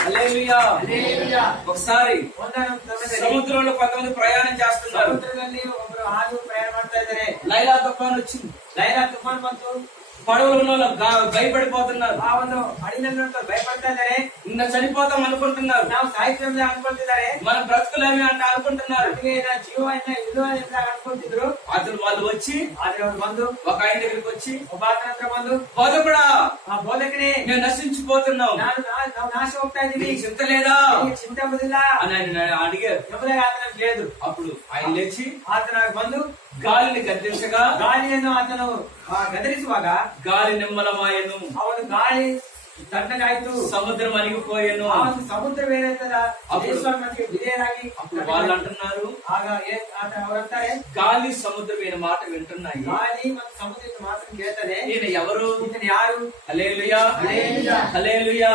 హల్లెలూయా. హల్లెలూయా. ఒకసారి ಒಂದಾನೊಂದು ಸಮಯದಲ್ಲಿ సముద్రంలో కొంతమంది ప్రయాణం చేస్తున్నారు. ಸಮುದ್ರದಲ್ಲಿ ಒಬ್ಬರು ಹಾದು ಪ್ರಯಾಣ ಮಾಡ್ತಾ ಇದ್ದಾರೆ. లైలా తుఫాన్ వచ్చింది. ಲೈಲಾ ತುಫಾನ್ ಬಂತು. పడవలో ఉన్న వాళ్ళు భయపడిపోతున్నారు. ಆ ಒಂದು ಹಡಗಿನಲ್ಲಿ ಭಯಪಡ್ತಾ ಇದ್ದಾರೆ. నిన్న చనిపోతాం అనుకుంటున్నారు. ನಾವು ಸಾಹಿತ್ಯ ಅನ್ಕೊಳ್ತಿದ್ದಾರೆ. మన బ్రతుకులేమి అంటే అనుకుంటున్నారు. ಜೀವ ಇಲ್ಲೋ ಅಂತ ಅನ್ಕೊಳ್ತಿದ್ರು. అతను వాళ్ళు వచ్చి ಆದ್ರೆ ಅವ್ರು ಬಂದು ఒక ఆయన దగ్గరికి వచ్చి, ಒಬ್ಬ ಆತನ ಹತ್ರ ಬಂದು, బోధకుడా ಆ ಬೋಧಕನೇ, మేము నశించిపోతున్నాం, ನಾವು నాಶ ಹೋಗ್ತಾ ಇದೀವಿ, నీకు చింత లేదా ನಿನಗೆ ಚಿಂತೆ ಬರುದಿಲ್ಲ అని ఆయన అడిగారు. ಎಂಬುದಾಗಿ ಆತನಿಗೆ ಹೇಳಿದ್ರು. అప్పుడు ఆయన లేచి ಆತನ ಬಂದು గాలిని గద్దించగా ಗಾಳಿಯನ್ನು ಆತನು ಗದರಿಸುವಾಗ గాలి నిమ్మలమాయను, ಅವನು ಗಾಳಿ ತಣ್ಣಗಾಯ್ತು, సముద్రం అణిగిపోయాను. ಆ ಒಂದು ಸಮುದ್ರವೇನಾಯ್ತದ ಈಶ್ವರನಿಗೆ ವಿಧೇಯರಾಗಿ. అప్పుడు వాళ్ళు అంటున్నారు, ಆಗ ಅವರಂತಾರೆ, గాలి సముద్రం ఈయన మాట వింటున్నాయి, ಗಾಳಿ ಮತ್ತು ಸಮುದ್ರದ ಮಾತನ್ನು ಕೇಳ್ತಾನೆ. ఈయన ఎవరు? ಈತನು ಯಾರು? హల్లెలూయా. హల్లెలూయా. హల్లెలూయా.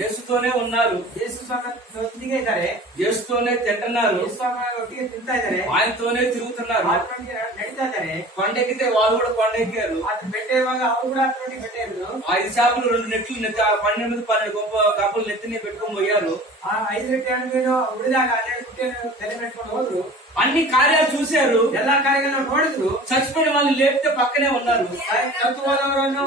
యేసుతోనే ఉన్నారు, ಯೇಸು ಸ್ವಾಮಿಯೊಂದಿಗೆ ಇದ್ದಾರೆ, యేసుతోనే తింటున్నారు, ಯೇಸು ಸ್ವಾಮಿ ಒಟ್ಟಿಗೆ ತಿಂತಾ ಇದ್ದಾರೆ, ఆయనతోనే తిరుగుతున్నారు. ಆತನೊಟ್ಟಿಗೆ ನಡೀತಾ ಇದ್ದಾರೆ. కొండెక్కితే వాళ్ళు కూడా కొండెక్కారు. ಆತನ ಬೆಟ್ಟ ಇರುವಾಗ ಅವರು ಕೂಡ ಆತನೊಟ್ಟಿಗೆ ಬೆಟ್ಟ ಇದ್ರು. 5 చేపలు 2 నెట్లు 12 గొప్ప కప్పులు నెత్తిని పెట్టుకొని పోయారు. ಆ 5 ಗಂಟೆ ಉಳಿದಾಗ 12 ಗುಟ್ಟೆಯನ್ನು ತಲೆ ಮೆಟ್ಕೊಂಡು ಹೋದ್ರು. అన్ని కార్యాలు చూశారు. ಎಲ್ಲಾ ಕಾರ್ಯಗಳನ್ನು ನೋಡಿದ್ರು. చచ్చిపోయిన వాళ్ళు లేపితే పక్కనే ఉన్నారు. ಸತ್ತು ಹೋದವರನ್ನು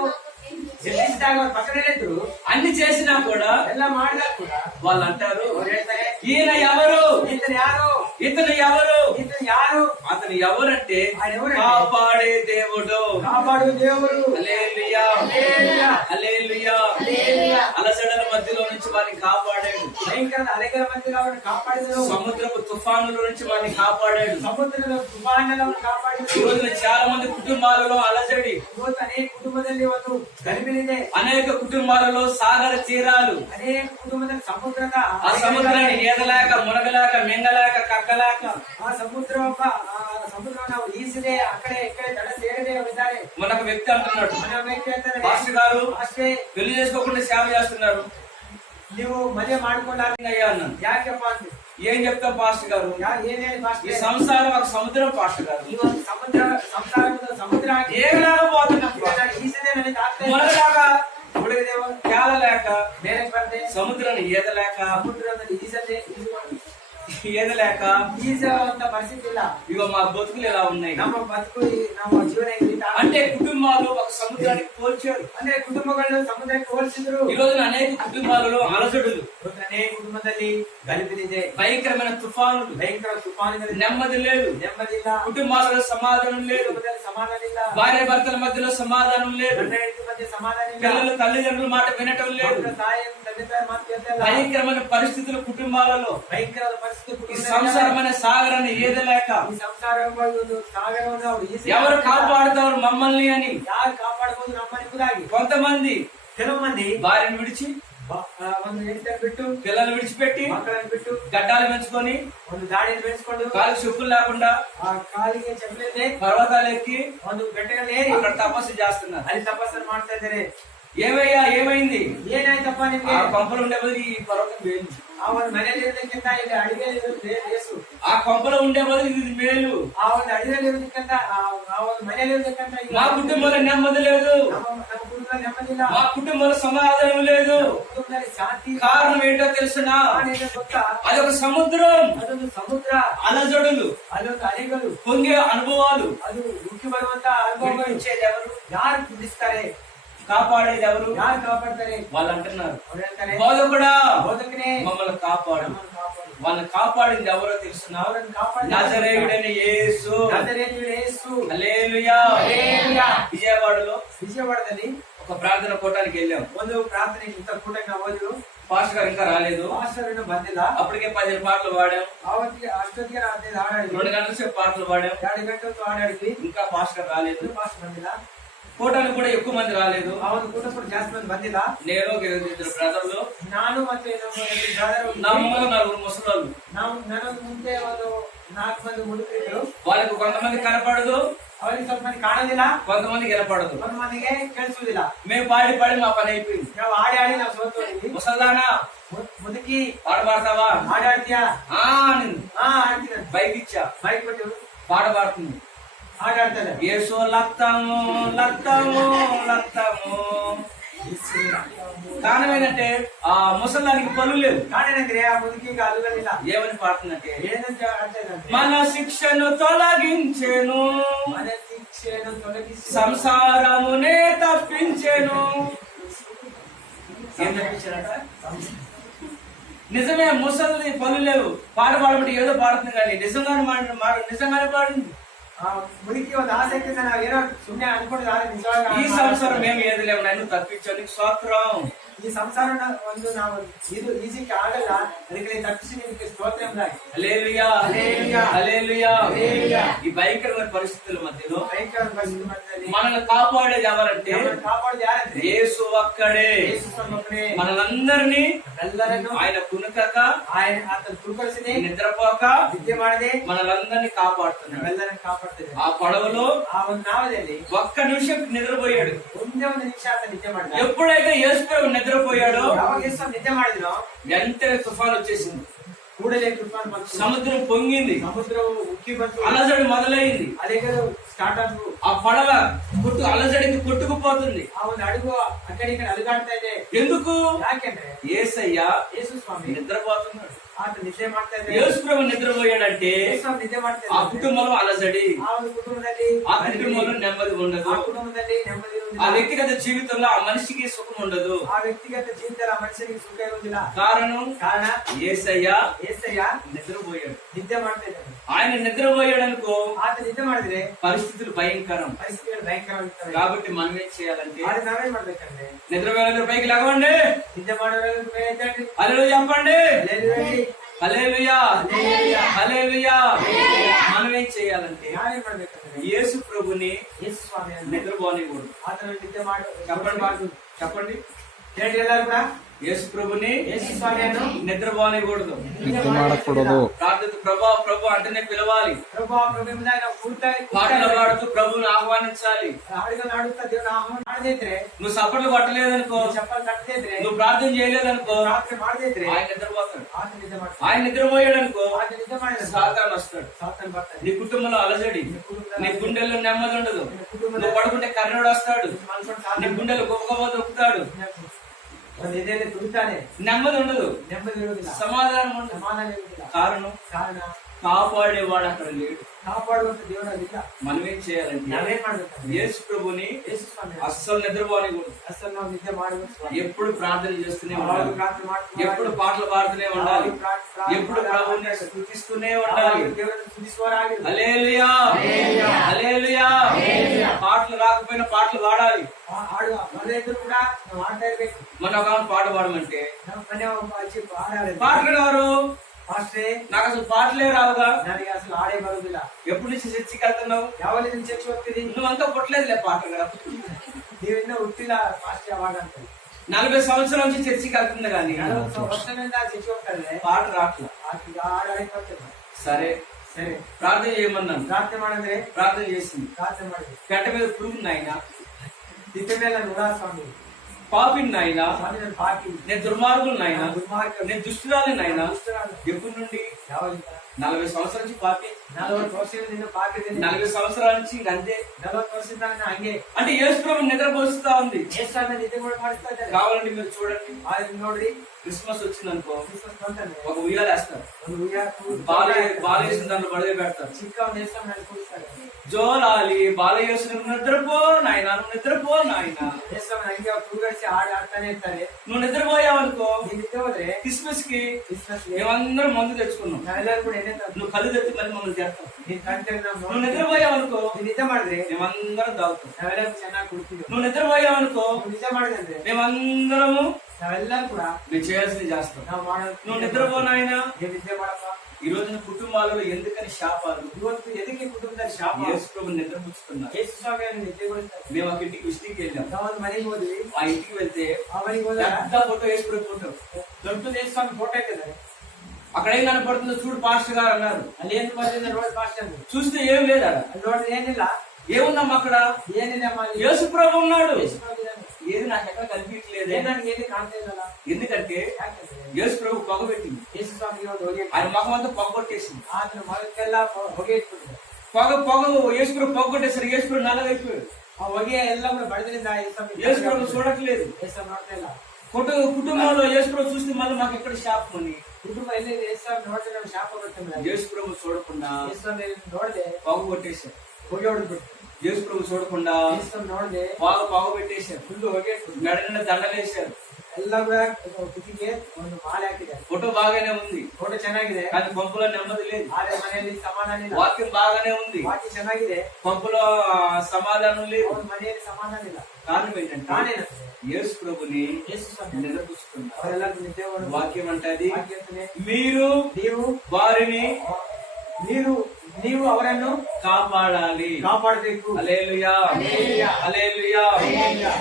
ಎಬ್ಬಿಸಿದಾಗ ಅವ್ರ ಪಕ್ಕನೇ ಇದ್ರು. అన్ని చేసినా కూడా ಎಲ್ಲ ಮಾಡಿದಾಗ ಕೂಡ వాళ్ళు అంటారు, ಅವ್ರು ಹೇಳ್ತಾರೆ, ఈయన ఎవరు? ಈತನು ಯಾರು? ఇతను ఎవరు? ಈತನು ಯಾರು? అతను ఎవరంటే ఆయన ఎవరంటే కాపాడే దేవుడు. కాపాడు దేవుడు. హల్లెలూయా. హల్లెలూయా. హల్లెలూయా. హల్లెలూయా. అలసడల మధ్యలో నుంచి వారిని కాపాడాడు. భయంకర అలగల మధ్యలో ಅವರನ್ನು కాపాడిದರು. సముద్రపు తుఫానుల నుంచి వారిని కాపాడాడు. ಸಮುದ್ರದ తుఫానులను కాపాడిದರು. ఈ రోజున చాలా మంది కుటుంబాలలో అలజడి, ಇವತ್ತು ಅನೇಕ ಕುಟುಂಬದಲ್ಲಿ ಒಂದು ಗಲಿಬಿಲಿದೆ. అనేక కుటుంబాలలో సాగర తీరాలు, ಅನೇಕ ಕುಟುಂಬದಲ್ಲಿ ಸಮುದ್ರದ ఆ సముద్రాన్ని ఈదలేక మునగలేక మింగలేక కక్కలేక ಆ ಸಮುದ್ರವನ್ನು ನಾವು ಈಸದೆ ಅಕ್ಕಡೆ ಇಕ್ಕಡೆ ತಡ ಸೇರದೆ ಇದ್ದಾರೆ. మనకు వ్యక్తి అంటున్నాడు, మన ವ್ಯಕ್ತಿ ಹೇಳ್ತಾರೆ, పాస్టర్ గారు ಅಷ್ಟೇ పెళ్లి చేసుకోకుండా సేవ చేస్తున్నారు, ನೀವು ಮದುವೆ ಮಾಡ್ಕೊಂಡಾಗ అయ్యా అన్నాను. ಯಾಕೆಪ್ಪ ಅಂತ ఏం చెప్తాం పాస్టర్ గారు? ಏನ್ ಹೇಳಿ ఈ ಪಾಸ್ಟರ್, సంసారం ఒక సముద్రం పాస్టర్ గారు. ಈ ಒಂದು ಸಮುದ್ರ ಆಗಿ ఏగలాగా పోతున్నాం, ಈಸದೆ ನನಗೆ ಆಗ್ತಾ ಇದೆ. మునగలాగా ಹುಡುಗದೇವ తేలలేక, ಮೇಲೆ ಬಂದೆ సముద్రాన్ని ఈదలేక ಸಮುದ್ರದಲ್ಲಿ ಈಸದೆ ఈదలేక ಈಸುವಂತ ಪರಿಸ್ಥಿತಿ ಇಲ್ಲ. ఇగో మా బతుకులు ఇలా ఉన్నాయి. ನಮ್ಮ ಬದುಕು ನಮ್ಮ ಜೀವನ ಇಲ್ಲಿ అంటే కుటుంబాలు ఒక సముద్రానికి పోల్చారు. ಅಂದ್ರೆ ಕುಟುಂಬಗಳು ಸಮುದ್ರಕ್ಕೆ ಹೋಲಿಸಿದ್ರು. ఈ రోజున అనేక కుటుంబాలలో అలజడులు, ಅನೇಕ ಕುಟುಂಬದಲ್ಲಿ ಗಲಿಬಿಲಿದೆ, భయంకరమైన తుఫానులు, ಭಯಂಕರ ತುಫಾನುಗಳಿದೆ, నెమ్మది లేదు, ನೆಮ್ಮದಿಲ್ಲ, కుటుంబాలలో సమాధానం లేదు, ಕುಟುಂಬದಲ್ಲಿ ಸಮಾಧಾನ ಇಲ್ಲ, భార్య భర్తల మధ్యలో సమాధానం లేదు, ಗಂಡ ಹೆಂಡತಿ ಮಧ್ಯೆ ಸಮಾಧಾನ ಇಲ್ಲ, పిల్లలు తల్లిదండ్రుల మాట వినటం లేదు, ಮಕ್ಕಳ ತಾಯಿ ತಂದೆ ತಾಯಿ ಮಾತು ಕೇಳ್ತಾ ಇಲ್ಲ. భయంకరమైన పరిస్థితులు కుటుంబాలలో, ಭಯಂಕರವಾದ ಪರಿಸ್ಥಿತಿ ఈ ಕುಟುಂಬದಲ್ಲಿ. సంసారమైన సాగరాన్ని ఈదలేక ಈ ಸಂಸಾರ ಒಂದು ಸಾಗರವನ್ನು ಅವರು ఎవరు కాపాడుతారు మమ్మల్ని అని ಯಾರು ಕಾಪಾಡಬಹುದು ನಮ್ಮ ಎಂಬುದಾಗಿ కొంతమంది ಕೆಲವು ಮಂದಿ భార్యను విడిచి, ಒಂದು ಹೆಂಡತಿಯನ್ನು ಬಿಟ್ಟು, పిల్లలు విడిచిపెట్టి, ಮಕ್ಕಳನ್ನು ಬಿಟ್ಟು, గడ్డాలు పెంచుకొని, ಒಂದು ದಾಡಿಯನ್ನು ಬೆಳೆಸಿಕೊಂಡು, కాలు చెప్పులు లేకుండా ಆ ಕಾಲಿಗೆ ಚಪ್ಪಲಿಲ್ಲದೆ పర్వతాలు ఎక్కి ಒಂದು ಬೆಟ್ಟಗಳಲ್ಲಿ ಏರಿ అక్కడ తపస్సు చేస్తున్నారు. ಅಲ್ಲಿ ತಪಸ್ಸನ್ನು ಮಾಡ್ತಾ ಇದ್ದಾರೆ. ఏమయ్యా ఏమైంది? ಏನಾಯ್ತಪ್ಪ ఆ ನಿಮ್ಗೆ? కొంపలు ఉండే బదులు ఈ పర్వతం మేలు. ಆ ಒಂದು ಮನೇಲಿ ಇರೋದಕ್ಕಿಂತ ಇಲ್ಲಿ ಅಡಿಗೆಯಲ್ಲಿ ಇರೋದು ಲೇಸು. ఆ కొంపలో ఉండే బదులు ఇది మేలు. ಆ ಒಂದು ಅಡಿಗೆಯಲ್ಲಿ ಇರೋದಕ್ಕಿಂತ ಆ ಒಂದು ಮನೇಲಿ ಇರೋದಕ್ಕಿಂತ మా కుటుంబంలో నెమ్మది లేదు, ನಮ್ಮ ಕುಟುಂಬದಲ್ಲಿ ನೆಮ್ಮದಿಲ್ಲ, మా కుటుంబంలో సమాధానం లేదు. ಕುಟುಂಬದಲ್ಲಿ ಶಾಂತಿ ಇಲ್ಲ. కారణం ఏంటో తెలుసునా? ಕಾರಣ ಗೊತ್ತಾ? అదొక సముద్రం, ಅದೊಂದು ಸಮುದ್ರ, అలజడులు, ಅದೊಂದು ಅಲೆಗಳು, పొంగే అనుభవాలు. ಅದು ಉಕ್ಕಿ ಬರುವಂತ ಅನುಭವಗಳು. ఇచ్చేది ఎవరు? ಯಾರು ಬಿಡಿಸ್ತಾರೆ? కాపాడేది ఎవరు? ಯಾರು ಕಾಪಾಡ್ತಾರೆ? వాళ్ళు అంటున్నారు, ಅವ್ರು ಹೇಳ್ತಾರೆ, బోధకుడా ಬೋಧಕನೇ మమ్మల్ని కాపాడు. ನಮ್ಮನ್ನು ಕಾಪಾಡು. వాళ్ళని కాపాడింది ఎవరో తెలుసునా? ಅವರನ್ನು ಕಾಪಾಡಿ నజరేయుడైన యేసు. ನಜರೇತಿನ ಯೇಸು. హల్లెలూయా. హల్లెలూయా. విజయవాడలో ವಿಜಯವಾಡದಲ್ಲಿ ఒక ప్రార్థన కూటానికి వెళ్ళాం. ಒಂದು ಪ್ರಾರ್ಥನೆ ಇಂಥ ಕೂಟಕ್ಕೆ ನಾವು ಹೋದ್ರು. పాస్టర్ గారు ఇంకా రాలేదు. ಮಾಸ್ಟರ್ ಇನ್ನೂ ಬಂದಿಲ್ಲ. అప్పటికే 15 పాటలు పాడాం. ಆವತ್ತಿಗೆ ಅಷ್ಟೊತ್ತಿಗೆ ನಾವು 15 ಹಾಡಾಡಿದ್ವಿ. 2 గంటల సేపు పాటలు పాడాం. 2 ಗಂಟೆ ಹೊತ್ತು ಹಾಡಾಡಿದ್ವಿ. ఇంకా పాస్టర్ రాలేదు. ಇನ್ನೂ ಮಾಸ್ಟರ್ ಬಂದಿಲ್ಲ. కూటానికి కూడా ఎక్కువ మంది రాలేదు. ಆ ಒಂದು ಕೂಟ ಕೂಡ ಜಾಸ್ತಿ ಮಂದಿ ಬಂದಿಲ್ಲ. నేను ఒక 2 బ్రదర్లు, ನಾನು ಮತ್ತೆ ನಮ್ಮ ಬ್ರದರ್ నా ముందు 4 ముసలోళ్ళు. ನಾವು ನನ್ನ ಮುಂದೆ ಒಂದು 4 ಮಂದಿ ಮುದುಕರಿದ್ರು. వాళ్ళకు కొంతమంది కనపడదు, ಅವರಿಗೆ ಸ್ವಲ್ಪ ಮಂದಿ ಕಾಣೋದಿಲ್ಲ, కొంతమంది వినపడదు. కొంతమందిಗೆ ಕೇಳಿಸುವುದಿಲ್ಲ. మేము పాడి పాడి మా పని అయిపోయింది. ನಾವು ಹಾಡಿ ಹಾಡಿ ನಾವು ಸೋತು ಹೋಗಿದ್ವಿ. ముసల్దానా ಮುದುಕಿ పాట పాడతావా? ಹಾಡಾಡ್ತೀಯಾ? నిన్ను ಹಾಡ್ತೀನಿ. బైక్ ఇచ్చా, ಬೈಕ್ ಕೊಟ್ಟು పాట పాడుతుంది. ಹಾಡಾಡ್ತಾರೆ. యేసు లక్తము లక్తము లక్తము. కారణం ఏంటంటే ఆ ముసలానికి పనులు లేవు. ಕಾರಣೇನಂದ್ರೆ ಆ ಮುದುಕಿಗೆ ಅಲ್ಲುಗಳಿಲ್ಲ. ఏమని పాడుతుందంటే, ಏನಂತ ಆಡ್ತಾ ಇದ್ದಾರೆ? మన శిక్షను తొలగించెను, మన ಶಿಕ್ಷೆಯನ್ನು ತೊಲಗಿಸಿ సంసారమునే తప్పించెను. ఏం తప్పించారట? నిజమే, ముసలి పనులు లేవు. పాట పాడమంటే ఏదో పాడుతుంది కానీ నిజంగానే పాడింది. ಆ ಮುದುಕಿ ಒಂದು ಆಸಕ್ತಿಯಿಂದ ನಾವು ಏನೋ ಸುಮ್ಮನೆ ಅನ್ಕೊಂಡಿದ್ದು ಆದ್ರೆ ನಿಜವಾಗಿ ఈ సంవత్సరం మేము ఏది లేవు, నన్ను తప్పించాను, నీకు స్తోత్రం. ಈ ಸಂಸಾರ ಒಂದು ನಾವು ಇದು ಈಜಿಗೆ ಆಗಲ್ಲ, ಅದಕ್ಕೆ ತಪ್ಪಿಸಿ ನಿಮಗೆ ಸ್ತೋತ್ರ ಎಂಬುದಾಗಿ. హల్లెలూయా, హల్లెలూయా, హల్లెలూయా. హల్లెలూయా. ఈ భయంకరమైన పరిస్థితుల మధ్యలో ಭಯಂಕರ ಪರಿಸ್ಥಿತಿ ಮಧ್ಯದಲ್ಲಿ మనల్ని కాపాడేది ఎవరంటే ನಮ್ಮನ್ನು ಕಾಪಾಡೋದು ಯಾರಂದ್ರೆ యేసు ఒక్కడే. ಯೇಸು ಸ್ವಾಮಿಯೇ. మనలందరినీ ಎಲ್ಲರನ್ನು ఆయన కునుకక ಆತನ ತುಳ್ಕೊಳಿಸದೆ, నిద్రపోక ನಿದ್ದೆ ಮಾಡದೆ మనలందరినీ కాపాడుతున్నాడు. ನಾವೆಲ್ಲರನ್ನು ಕಾಪಾಡ್ತೇವೆ. ఆ పడవలో ಆ ಒಂದು ನಾವದಲ್ಲಿ ఒక్క నిమిషం నిద్రపోయాడు. ಒಂದೇ ಒಂದು ನಿಮಿಷ ಆತ ನಿದ್ದೆ ಮಾಡಿದ. ఎప్పుడైతే యేసు నిద్రపోయాడో ಯಾವಾಗ ಯೇಸು ನಿದ್ದೆ ಮಾಡಿದ್ನೋ వెంటనే తుఫాన్ వచ్చేసింది. ಕೂಡಲೇ ತುಫಾನ್ ಬಂತು. సముద్రం పొంగింది, ಸಮುದ್ರವು ಉಕ್ಕಿ ಬಂತು. అలజడి మొదలైంది. ಅಲೆಗಳು ಸ್ಟಾರ್ಟ್ ಆದ್ವು. ఆ పడవ అలజడికి కొట్టుకుపోతుంది. ಆ ಒಂದು ಹಡಗು ಆ ಕಡೆ ಈ ಕಡೆ ಅಲುಗಾಡ್ತಾ ಇದೆ. ఎందుకు? ಯಾಕೆಂದ್ರೆ యేసయ్య ಯೇಸು ಸ್ವಾಮಿ నిద్రపోతున్నాడు. ಆತ ನಿದ್ದೆ ಮಾಡ್ತಾ ಇದ್ದಾರೆ. యేసు ప్రభు నిద్రపోయాడంటే ಯೇಸು ಸ್ವಾಮಿ ನಿದ್ದೆ ಮಾಡ್ತಾ ఆ ಇದ್ದಾರೆ. కుటుంబంలో అలజడి, ಆ ಒಂದು ಕುಟುಂಬದಲ್ಲಿ ఆ కుటుంబంలో నెమ్మది ఉండదు. ಆ ಕುಟುಂಬದಲ್ಲಿ ನೆಮ್ಮದಿ ఆ ಇರುವುದಿಲ್ಲ. వ్యక్తిగత జీవితంలో ఆ మనిషికి సుఖం ఉండదు. ಆ ವ್ಯಕ್ತಿಗತ ಜೀವಿತದಲ್ಲಿ ಆ ಮನುಷ್ಯನಿಗೆ ಸುಖ ಇರುವುದಿಲ್ಲ. కారణం ಕಾರಣ యేసయ్య ಏಸಯ್ಯ నిద్రపోయాడు. ನಿದ್ದೆ ಮಾಡ್ತಾ ಇದ್ದಾನೆ. ఆయన నిద్రపోయాడు అనుకో, ಆತ ನಿದ್ದೆ ಮಾಡಿದ್ರೆ పరిస్థితులు భయంకరం. ಪರಿಸ್ಥಿತಿಗಳು ಭಯಂಕರವಾಗಿರ್ತವೆ. కాబట్టి మనం ఏం చేయాలంటే, ಆದ್ರೆ ನಾವೇನ್ ಮಾಡ್ಬೇಕಂದ್ರೆ నిద్రపోయారు పైకి లేవండి, ನಿದ್ದೆ ಮಾಡೋರು హల్లెలూయా చెప్పండి. ಹಲ್ಲೆಲೂಯಾ. హల్లెలూయా, హల్లెలూయా. హల్లెలూయా. మనం ఏం చేయాలంటే ನಾವೇನ್ ಮಾಡ್ಬೇಕಂದ್ರೆ యేసు ప్రభుని ಯೇಸು ಸ್ವಾಮಿಯನ್ನು నిద్రపోనివ్వడు. ಆತನ ನಿದ್ದೆ ಮಾಡು చెప్పండి చెప్పండి. ಹೇಳ್ರಿ ಎಲ್ಲರೂ ಕೂಡ యేసు ప్రభుని ಯೇಸು ಸ್ವಾಮಿಯನ್ನು నిద్రపోనివ్వకూడదు. ನಿದ್ದೆ ಮಾಡಕೂಡದು. ప్రార్థన ప్రభా ప్రభు అంటేనే పిలవాలి. ಪ್ರಭು ಪ್ರಭುವಿಂದಾಗ ನಾವು పాటలు పాడుతూ ప్రభువుని ఆహ్వానించాలి. ಹಾಡುಗಳು ಹಾಡುತ್ತಾ ದೇವರ ಆಹ್ವಾನ ಮಾಡದೇ ಇದ್ರೆ, నువ్వు సపట్లు కొట్టలేదనుకో, ಚಪ್ಪಲ್ ಕಟ್ಟದೇ ಇದ್ರೆ, నువ్వు ప్రార్థన చేయలేదనుకో, ಪ್ರಾರ್ಥನೆ ಮಾಡದೇ ಇದ್ರೆ ఆయన నిద్రపోతాడు. ಆತ ನಿದ್ದೆ ಮಾಡ್ತಾನೆ. ఆయన నిద్రపోయాడనుకో, ಆತ ನಿದ್ದೆ ಮಾಡಿದ್ರೆ సాతాను వస్తాడు. ಸಾತಾನು ಬರ್ತಾನೆ. నీ కుటుంబంలో అలజడి, నీ గుండెల్లో నెమ్మది ఉండదు. ಕುಟುಂಬದ నువ్వు పడుకుంటే కర్ణుడు వస్తాడు, ಮನುಷ್ಯನ నీ ಸಾಧನೆ గుండెలు గొప్పగా దొక్కుతాడు. ಒಂದು ಎದೆಯಲ್ಲಿ ತುಳಿತಾನೆ. నెమ్మది ఉండదు, ನೆಮ್ಮದಿ ಇರುವುದಿಲ್ಲ, సమాధానం ఉండదు. ಸಮಾಧಾನ ಇರುವುದಿಲ್ಲ. కారణం ಕಾರಣ కాపాడేవాడు అక్కడ లేడు. ಕಾಪಾಡುವಂತ ದೇವರಲ್ಲಿಲ್ಲ. మనం ఏం చేయాలంటే ನಾವೇನ್ ಮಾಡ್ಬೇಕಂದ್ರೆ యేసు ప్రభుని ಯೇಸು ಸ್ವಾಮಿ అస్సలు నిద్రపోనివ్వడు. ಅಸಲು ನಾವು ನಿದ್ದೆ ಮಾಡುವ ಸ್ವಾಮಿ. ఎప్పుడు ప్రార్థన చేస్తూనే ಯಾವಾಗ ఉండాలి, ಪ್ರಾರ್ಥನೆ ಮಾಡ್ತೀವಿ, ఎప్పుడు పాటలు పాడుతూనే ఉండాలి, ఎప్పుడు ప్రభుని స్థుతిస్తూనే ఉండాలి. ದೇವರನ್ನು ಸ್ತುತಿಸುವವರಾಗಿ హల్లెలూయా, హల్లెలూయా, హల్లెలూయా. హల్లెలూయా. పాటలు రాకపోయినా పాటలు పాడాలి. ಹಾಡುವ ಮನೆಯಲ್ಲೂ ಕೂಡ ನಾವು ಹಾಡ್ತಾ ಇರ್ಬೇಕು. మన ఒక పాట పాడమంటే ನಮ್ಮ ಮನೆ ಒಬ್ಬ ಅಜ್ಜಿ ಹಾಡಾರೆ. పాటలు గారు ಪಾಸ್ಟ್ರೇ, నాకు అసలు పాటలే రావుగా, ನನಗೆ ಅಸಲು ಹಾಡೇ ಬರುವುದಿಲ್ಲ. ఎప్పుడు నుంచి చర్చికి వెళ్తున్నావు, ಯಾವಾಗ ನೀವು ಚರ್ಚ್ ಹೋಗ್ತೀರಿ? నువ్వంతా పుట్టలేదులే పాటలు కదా. ನೀವು ಇನ್ನೂ ಹುಟ್ಟಿಲ್ಲ ಪಾಸ್ಟ್ ಯಾವಾಗ ಅಂತ. 40 సంవత్సరాల నుంచి చర్చికి వెళ్తుంది కానీ 40 ವರ್ಷದಿಂದ ಚರ್ಚ್ ಹೋಗ್ತಾ ಇದ್ರೆ పాట రాట్లా. ಹಾಡಾಡಕ್ಕೆ ಬರ್ತದೆ. సరే ಸರಿ, ప్రార్థన చేయమన్నాను, ಪ್ರಾರ್ಥನೆ ಮಾಡಂದ್ರೆ ప్రార్థన చేసింది. ಪ್ರಾರ್ಥನೆ ಮಾಡಿದ್ವಿ. గంట మీద పురుగుంది ఆయన. ತಿಕ್ಕ ಮೇಲೆ ನುರಾ ಸ್ವಾಮಿ పాపిని నాయన, స్వామి నేను పాపి, నేను దుర్మార్గులు నాయన, దుర్మార్గం, నేను దుష్టురాలి నాయన. దుష్టురాలు. ఎప్పటి నుండి? ఎవరు? 40 సంవత్సరాల నుంచి పాపి. 40 నిన్ను పాపి 40 సంవత్సరాల నుంచి ఇంక అంతే. 40 దాన్ని హಂಗೆ అంటే యేసు ప్రభు నిద్రపోస్తా ఉంది. ಏಸ್ವಾಮಿ ನಿದ್ದೆ ಕೂಡ ಮಾಡಿಸ್ತಾ ಇದ್ದಾರೆ. కావాలంటే మీరు చూడండి, ಆದ್ರೆ ನೋಡ್ರಿ, క్రిస్మస్ వచ్చిందనుకో ಕ್ರಿಸ್ಮಸ್ ಬಂತಾನೆ, ఒక ఉయ్యాలు వేస్తారు, ಒಂದು ಉಯ್ಯಾಲೆ బాలయేసిన దాంట్లో బడిదే పెడతారు. ಚಿಕ್ಕವನ್ನ ಏಸ್ವಾಮಿ ಮೇಲೆ ಕೂರಿಸ್ತಾರೆ. జోలాలి బాలయేసు, నువ్వు నిద్రపో నాయన, నువ్వు నిద్రపో నాయన. ಏಸ್ವಾಮಿ ಹಂಗೆ ಅವ್ರು ಕೂಗಾಡಿಸಿ ಹಾಡು ಆಡ್ತಾನೆ ಇರ್ತಾರೆ. నువ్వు నిద్రపోయావనుకో ನೀನ್ ನಿದ್ದೆ ಹೋದ್ರೆ క్రిస్మస్ కి ಕ್ರಿಸ್ಮಸ್ మేమందరం మందు తెచ్చుకున్నాం, ನಾವೆಲ್ಲರೂ ಕೂಡ ಎಣ್ಣೆ ತಂದು నువ్వు కళ్ళు తెచ్చి మళ్ళీ మమ్మల్ని చేస్తావు. ನೀನ್ ಕಂಡ್ರೆ ನಾವು నువ్వు నిద్రపోయావనుకో ನೀನ್ ನಿದ್ದೆ ಮಾಡಿದ್ರೆ మేమందరం తాగుతాం. ನಾವೆಲ್ಲರೂ ಚೆನ್ನಾಗಿ ಕುಡ್ತೀವಿ. నువ్వు నిద్రపోయావనుకో ನೀವು ನಿದ್ದೆ ಮಾಡಿದ್ರೆ ಅಂದ್ರೆ మేమందరము ನಾವೆಲ್ಲರೂ ಕೂಡ నువ్వు చేయాల్సింది చేస్తాం. ನಾವು ಮಾಡೋದು. నువ్వు నిద్రపోనాయన. ನೀವು ನಿದ್ದೆ ಮಾಡಪ್ಪ. ఈ రోజున కుటుంబాలలో ఎందుకని శాపాలు? ಇವತ್ತು ಎದಕ್ಕೆ ಕುಟುಂಬದಲ್ಲಿ ಶಾಪ? యేసు ప్రభు నిద్రపుచ్చుకున్నారు. ಯೇಸು ಸ್ವಾಮಿಯನ್ನು ನಿದ್ದೆಗೊಳಿಸ್ತಾರೆ. మేము ఒక ఇంటికి విజిటింగ్కి వెళ్ళాం. ನಾವು ಒಂದು ಮನೆಗೆ ಹೋದ್ವಿ. ఆ ఇంటికి వెళ్తే ಆ ಮನೆಗೆ ಹೋದಾಗ పెద్ద ఫోటో యేసు ప్రభు ఫోటో, ದೊಡ್ಡ ಯೇಸು ಸ್ವಾಮಿ ಫೋಟೋ ಇಟ್ಟಿದ್ದಾರೆ. అక్కడ ఏం కనపడుతుందో చూడు పాస్టర్ గారు అన్నారు. ಅಲ್ಲಿ ಏನು ಬಂದಿದೆ ನೋಡಿ ಫಾಸ್ಟ್ ಅಂತ. చూస్తే ఏం లేదు అక్కడ. ಅಲ್ಲಿ ನೋಡಿದ್ರೆ ಏನಿಲ್ಲ. ఏముందమ్మా అక్కడ? ಏನಿದೆ ಅಮ್ಮ ಅಲ್ಲಿ? యేసు ప్రభు ఉన్నాడు. ಯೇಸು ಸ್ವಾಮಿ ಇದ್ದಾನೆ. ఏది నాకు ఎక్కడ కనిపించలేదే. ಏನ್ ನನಗೆ ಎಲ್ಲಿ ಕಾಣ್ತಾ ಇಲ್ಲಲ್ಲ? ఎందుకంటే ಯಾಕಂದ್ರೆ యేసు ప్రభు పొగ పెట్టింది, ಯೇಸು ಸ್ವಾಮಿಗೆ ಒಂದು ಹೊಗೆ ఆయన ముఖం అంతా పొగ కొట్టేసింది. ಆತನ ಮಗಕ್ಕೆಲ್ಲ ಹೊಗೆ ಇಟ್ಬಿಟ್ಟಿದೆ. పొగ యేసు ప్రభు పొగ కొట్టేసరికి యేసు ప్రభు నల్లగైపోయాడు. ಆ ಹೊಗೆ ಎಲ್ಲ ಕೂಡ ಬಡದ್ರಿಂದ ಯೇಸು ಸ್ವಾಮಿ యేసు ప్రభు చూడట్లేదు. ಯೇಸು ಸ್ವಾಮಿ ನೋಡ್ತಾ ಇಲ್ಲ. కుటుంబంలో యేసు ప్రభు చూస్తే మళ్ళీ మాకు ఎక్కడ శాపం అని. ಕುಟುಂಬ ಎಲ್ಲಿದೆ ಯೇಸು ಸ್ವಾಮಿ ನೋಡಿದ್ರೆ ನಮ್ಗೆ ಶಾಪ ಬರುತ್ತೆ ಮೇಡಮ್. యేసు ప్రభు చూడకుండా ಯೇಸು ಸ್ವಾಮಿ ನೋಡದೆ పొగ కొట్టేశారు. ಹೊಗೆ ಹೊಡೆದ್ಬಿಟ್ಟು. యేసు ప్రభు చూడకుండా ಯೇಸು ಸ್ವಾಮಿ ನೋಡದೆ పొగ పెట్టేశారు. ಫುಲ್ ಹೊಗೆ ಇಟ್ಬಿಟ್ಟು మెడ నిండా దండలేశారు. ಎಲ್ಲ ಕೂಡ ಕುತ್ತಿಗೆ ಒಂದು ಮಾಲೆ ಹಾಕಿದ್ದಾರೆ. ఫోటో బాగానే ఉంది, ಫೋಟೋ ಚೆನ್ನಾಗಿದೆ, కానీ పంపులో నెమ్మది లేదు. ಆದ್ರೆ ಮನೆಯಲ್ಲಿ ಸಮಾಧಾನ ಇಲ್ಲ. వాక్యం బాగానే ఉంది, ವಾಕ್ಯ ಚೆನ್ನಾಗಿದೆ, పంపులో సమాధానం లేదు. ಅವ್ರ ಮನೆಯಲ್ಲಿ ಸಮಾಧಾನ ಇಲ್ಲ. కారణం ఏంటంటే ಕಾರಣೇನಂದ್ರೆ యేసు ప్రభుని ಯೇಸು ಸ್ವಾಮಿ నిద్రపుచ్చుకున్నారు. ಅವರೆಲ್ಲರೂ ನಿದ್ದೆ ಹೋದ್ರು. వాక్యం అంటది, ವಾಕ್ಯ ಅಂತಾನೆ, మీరు ನೀವು వారిని ನೀವು ಅವರನ್ನು కాపాడాలి. ಕಾಪಾಡಬೇಕು. హల్లెలూయా, హల్లెలూయా.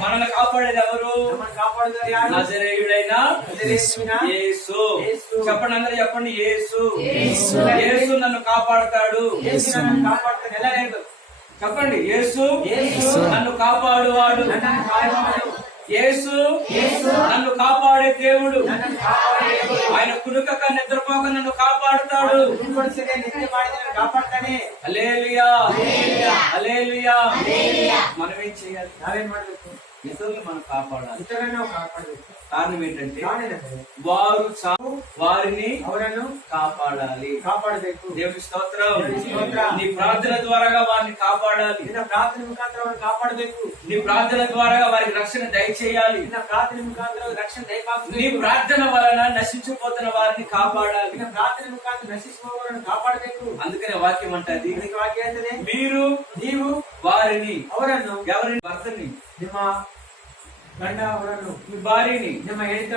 మనల్ని కాపాడేది ఎవరు? ನಮ್ಮನ್ನು ಕಾಪಾಡಿದವರು ಯಾರು? నజరేయుడైన నజరేయుడైన యేసు. యేసు. చెప్పండి, అందరూ చెప్పండి, యేసు. యేసు నన్ను కాపాడతాడు. ಯೇಸು ನಮ್ಮನ್ನು ಕಾಪಾಡ್ತಾನೆ. ಎಲ್ಲ ಹೇಳ್ಬೇಕು. చెప్పండి, యేసు యేసు నన్ను కాపాడువాడు. ನನ್ನನ್ನು ಕಾಪಾಡು. యేసు నన్ను కాపాడే దేవుడు. ನನ್ನನ್ನು ಕಾಪಾಡಿ ದೇವರು. ఆయన కునుకక నిద్రపోక నన్ను కాపాడుతాడు. ಗುರುಗೊಳಿಸದೆ ನಿದ್ದೆ ಮಾಡಿದ ನನ್ನನ್ನು ಕಾಪಾಡ್ತಾನೆ. హల్లెలూయా, హల్లెలూయా. మనం ఏం చేయాలి? ನಾವೇನ್ ಮಾಡ್ಬೇಕು? ఇతరులు మనం కాపాడాలి. ಇತರನ್ನು ನಾವು ಕಾಪಾಡಬೇಕು. కారణం ఏంటంటే ಕಾರಣೇನಂದ್ರೆ వారు చావు వారిని ಅವರನ್ನು కాపాడాలి. ಕಾಪಾಡಬೇಕು. దేవుని స్తోత్రం. దేవుని స్తోత్రం. నీ ప్రార్థన ద్వారాగా వారిని కాపాడాలి. ನಿನ್ನ ಪ್ರಾರ್ಥನೆ ಮುಖಾಂತರ ಅವರನ್ನು ಕಾಪಾಡಬೇಕು. నీ ప్రార్థన ద్వారాగా వారికి రక్షణ దయచేయాలి. ನಿನ್ನ ಪ್ರಾರ್ಥನೆ ಮುಖಾಂತರ ಅವ್ರಿಗೆ ರಕ್ಷಣೆ నీ ದಯಪಾಲಿಸಬೇಕು. ప్రార్థన వలన నశించిపోతున్న వారిని కాపాడాలి. ನಿನ್ನ ಪ್ರಾರ್ಥನೆ ಮುಖಾಂತರ ನಶಿಸುವವರನ್ನು ಕಾಪಾಡಬೇಕು. అందుకనే వాక్యం అంటది, ಅದಕ್ಕೆ ವಾಕ್ಯ ಹೇಳ್ತದೆ, మీరు ನೀವು వారిని, ಅವರನ್ನು, ఎవరిని? భర్తని, ನಿಮ್ಮ ಗಂಡ ಅವರನ್ನು, మీ భార్యని, ನಿಮ್ಮ ಹೆಂಡತಿ